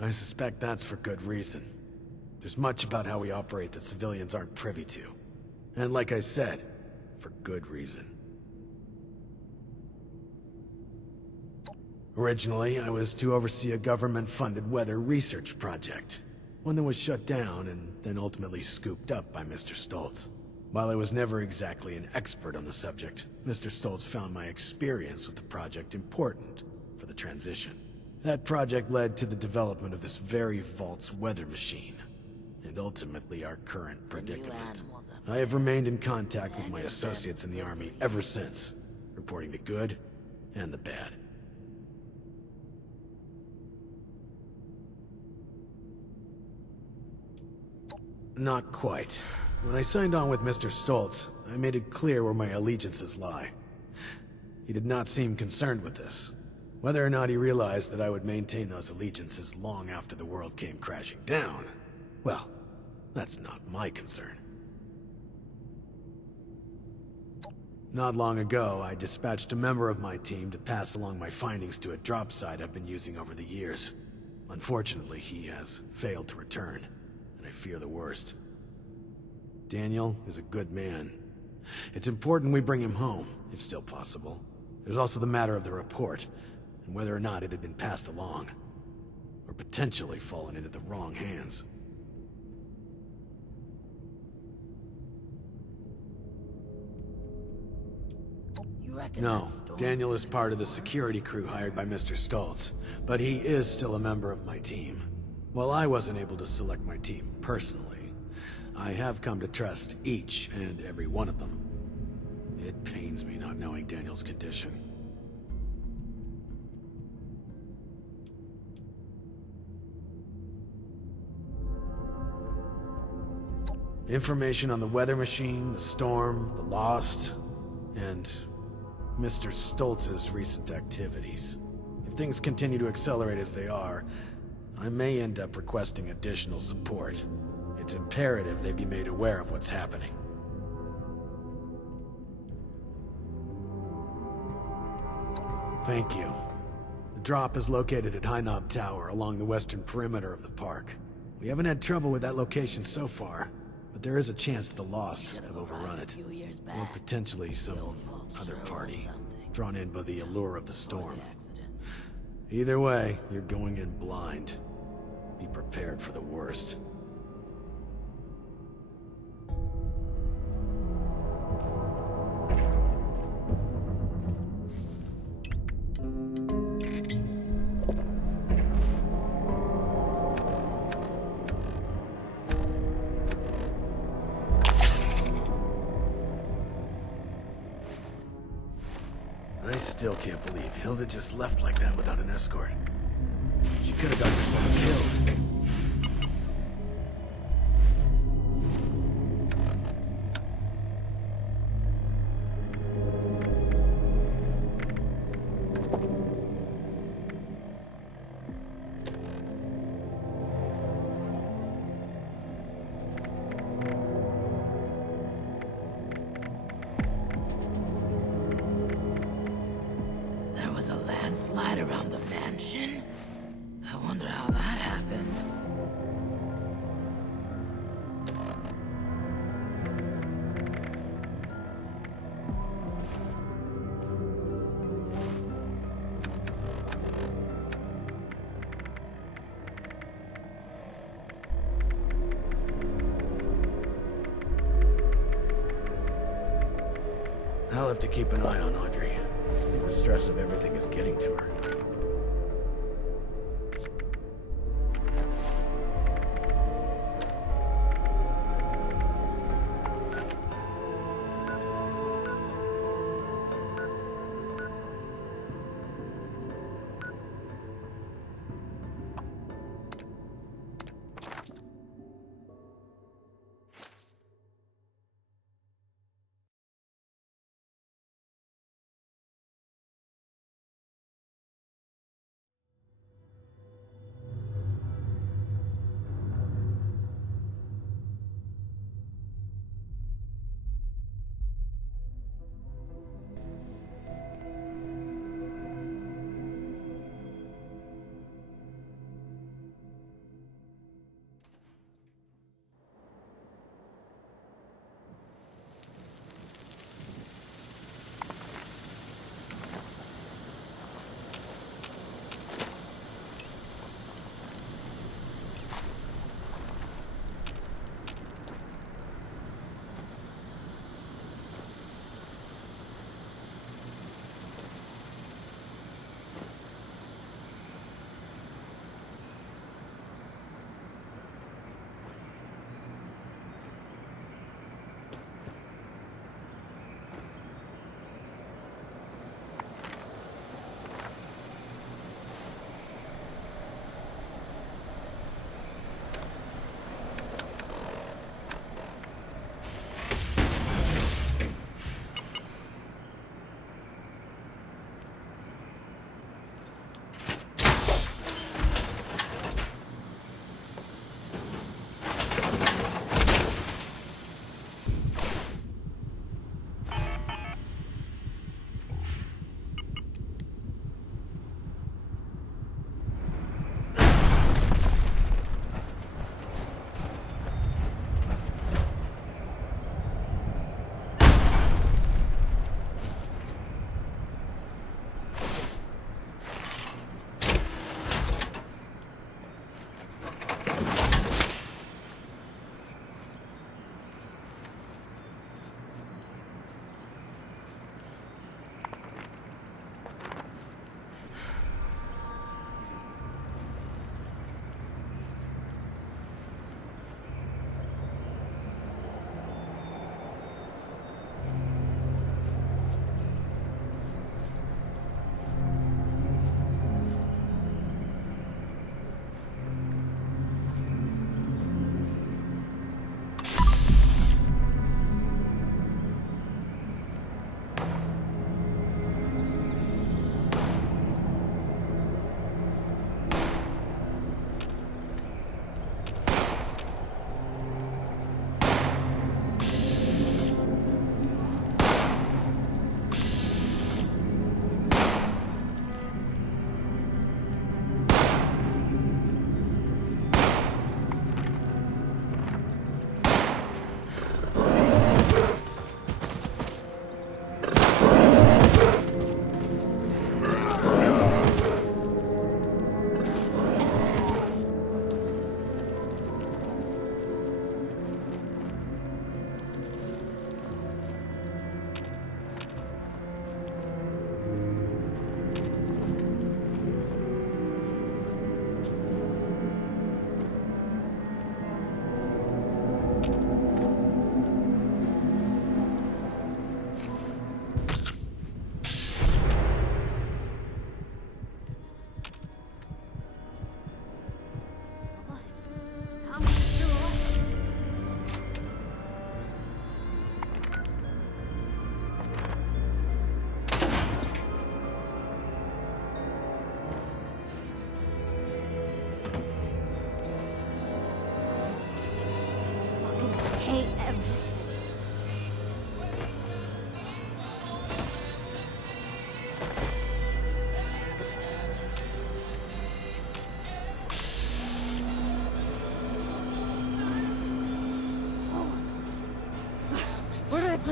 I suspect that's for good reason. There's much about how we operate that civilians aren't privy to. And like I said, for good reason. Originally, I was to oversee a government-funded weather research project. One that was shut down and then ultimately scooped up by Mr. Stoltz. While I was never exactly an expert on the subject, Mr. Stoltz found my experience with the project important for the transition. That project led to the development of this very Vault's weather machine, and ultimately our current predicament. I have remained in contact with my associates in the Army ever since, reporting the good and the bad. Not quite. When I signed on with Mr. Stoltz, I made it clear where my allegiances lie. He did not seem concerned with this. Whether or not he realized that I would maintain those allegiances long after the world came crashing down, well, that's not my concern. Not long ago, I dispatched a member of my team to pass along my findings to a drop site I've been using over the years. Unfortunately, he has failed to return, and I fear the worst. Daniel is a good man. It's important we bring him home, if still possible. There's also the matter of the report, and whether or not it had been passed along, or potentially fallen into the wrong hands. No, Daniel is part of the security crew hired by Mr. Stoltz, but he is still a member of my team. While I wasn't able to select my team personally, I have come to trust each and every one of them. It pains me not knowing Daniel's condition. Information on the weather machine, the storm, the Lost, and Mr. Stoltz's recent activities. If things continue to accelerate as they are, I may end up requesting additional support. It's imperative they be made aware of what's happening. Thank you. The drop is located at High Knob Tower along the western perimeter of the park. We haven't had trouble with that location so far, but there is a chance the Lost have overrun it. Or potentially some other party, drawn in by the allure of the storm. Either way, you're going in blind. Be prepared for the worst. I still can't believe Hilda just left like that without an escort. She could have got herself killed. There was a landslide around the mansion? I wonder how that happened. I'll have to keep an eye on Audrey. I think the stress of everything is getting to her.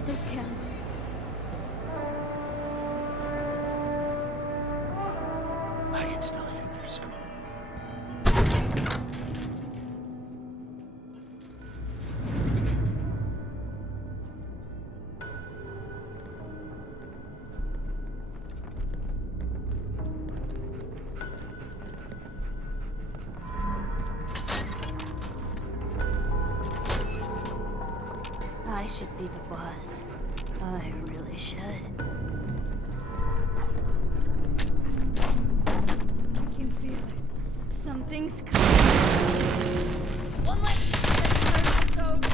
There's cams. I can still hear their scream. I should be the boss. I really should. I can feel it. Something's coming. One less. That hurts so good.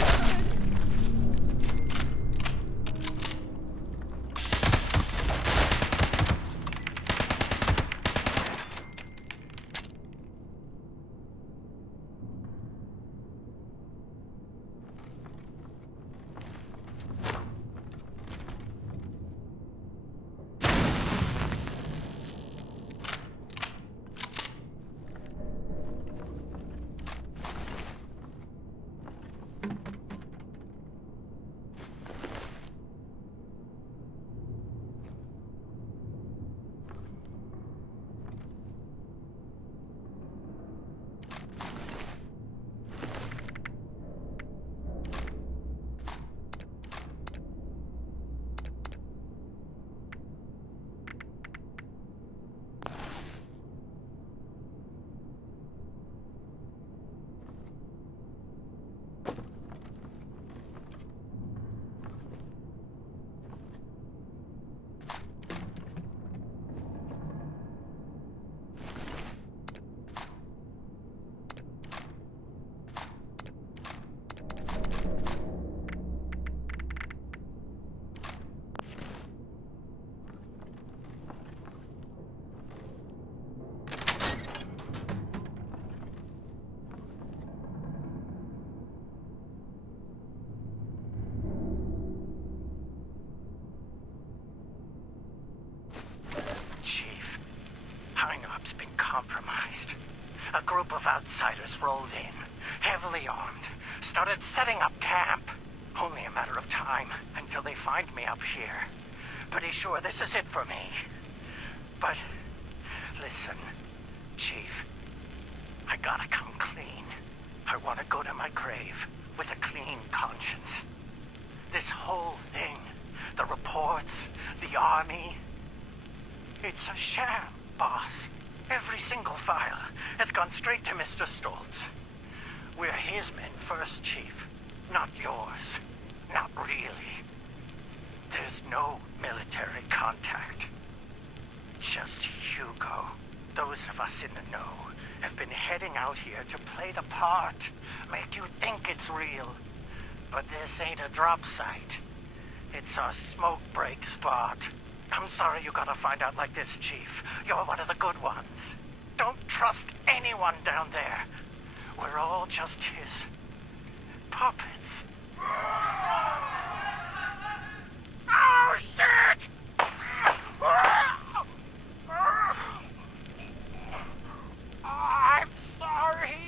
Compromised. A group of outsiders rolled in, heavily armed, started setting up camp. Only a matter of time until they find me up here. Pretty sure this is it for me. But, listen, Chief, I gotta come clean. I want to go to my grave with a clean conscience. This whole thing, the reports, the army, it's a sham, boss. Every single file has gone straight to Mr. Stoltz. We're his men first, Chief, not yours. Not really. There's no military contact. Just Hugo. Those of us in the know have been heading out here to play the part, make you think it's real. But this ain't a drop site. It's a smoke break spot. I'm sorry you gotta find out like this, Chief. You're one of the good ones. Don't trust anyone down there. We're all just his puppets. Oh, shit! I'm sorry.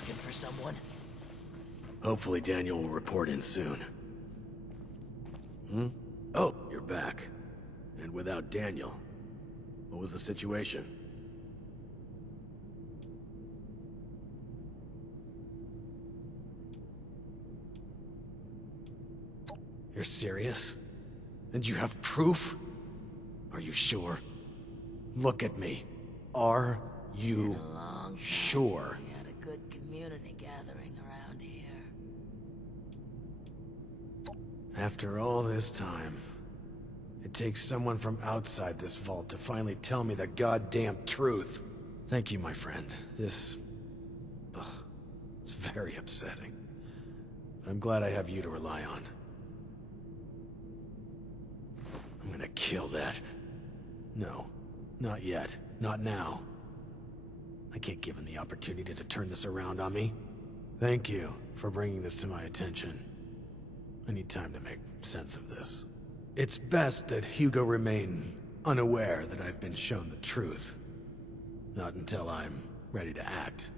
looking for someone? Hopefully Daniel will report in soon. Oh, you're back. And without Daniel. What was the situation? You're serious? And you have proof? Are you sure? Look at me. Are you sure? We had a good community gathering around here. After all this time, it takes someone from outside this vault to finally tell me the goddamn truth. Thank you, my friend. This... it's very upsetting. I'm glad I have you to rely on. I'm gonna kill that. No, not yet. Not now. I can't give him the opportunity to turn this around on me. Thank you for bringing this to my attention. I need time to make sense of this. It's best that Hugo remain unaware that I've been shown the truth. Not until I'm ready to act.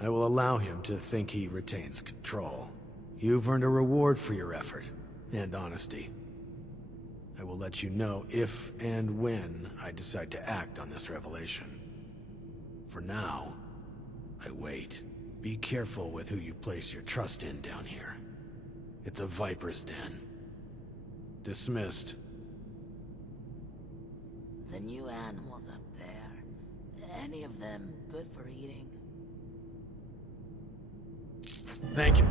I will allow him to think he retains control. You've earned a reward for your effort and honesty. I will let you know if and when I decide to act on this revelation. For now, I wait. Be careful with who you place your trust in down here. It's a viper's den. Dismissed. The new animals up there, any of them good for eating? Thank you.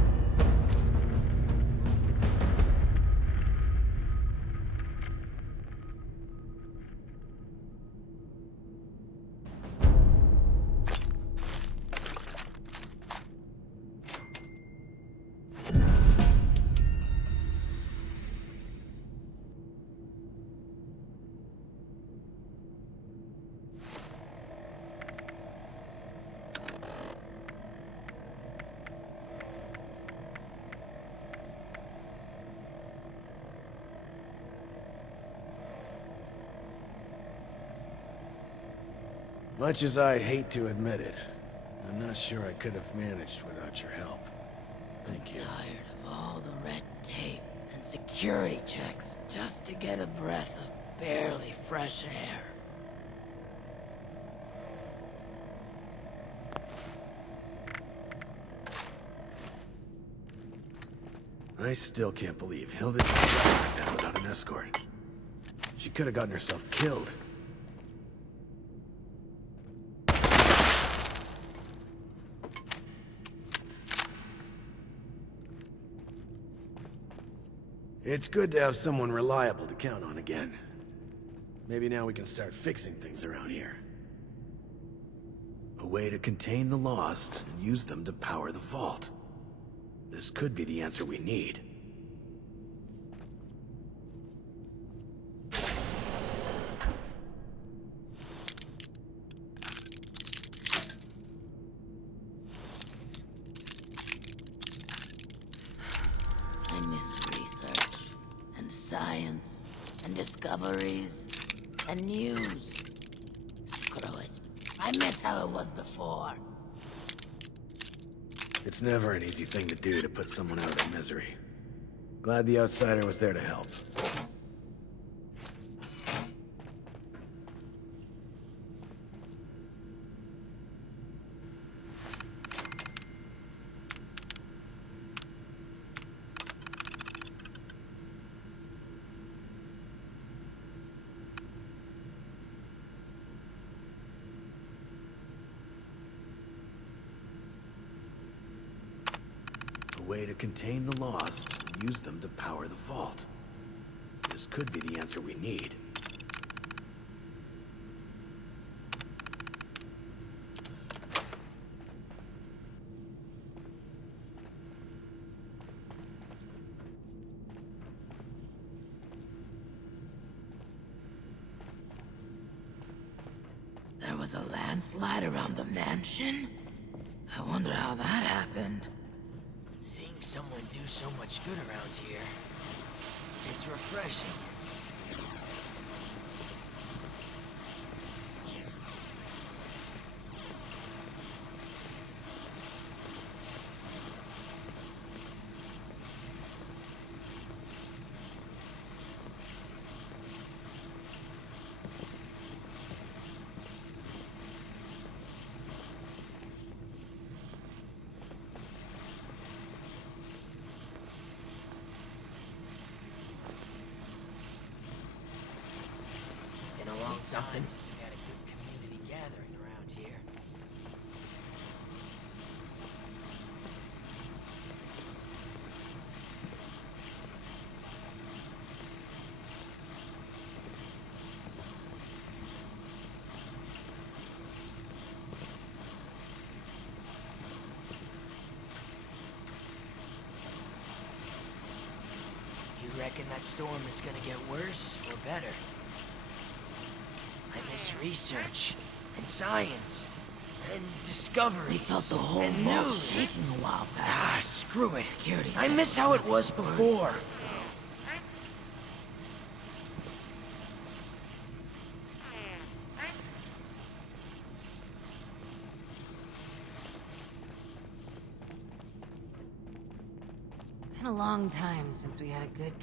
Much as I hate to admit it, I'm not sure I could have managed without your help. Thank you. I'm tired of all the red tape and security checks just to get a breath of barely fresh air. I still can't believe Hilda just drive like that without an escort. She could have gotten herself killed. It's good to have someone reliable to count on again. Maybe now we can start fixing things around here. A way to contain the lost and use them to power the vault. This could be the answer we need. I miss research, and science, and discoveries, and news. Screw it. I miss how it was before. It's never an easy thing to do to put someone out of their misery. Glad the outsider was there to help. A way to contain the lost and use them to power the vault. This could be the answer we need. There was a landslide around the mansion? I wonder how that happened. Seeing someone do so much good around here, it's refreshing. something. We had a good community gathering around here. You reckon that storm is gonna get worse or better? I miss research and science and discovery. We felt the whole and vault news. shaking a while back. Ah, screw it. Security I miss how it was before. Been a long time since we had a good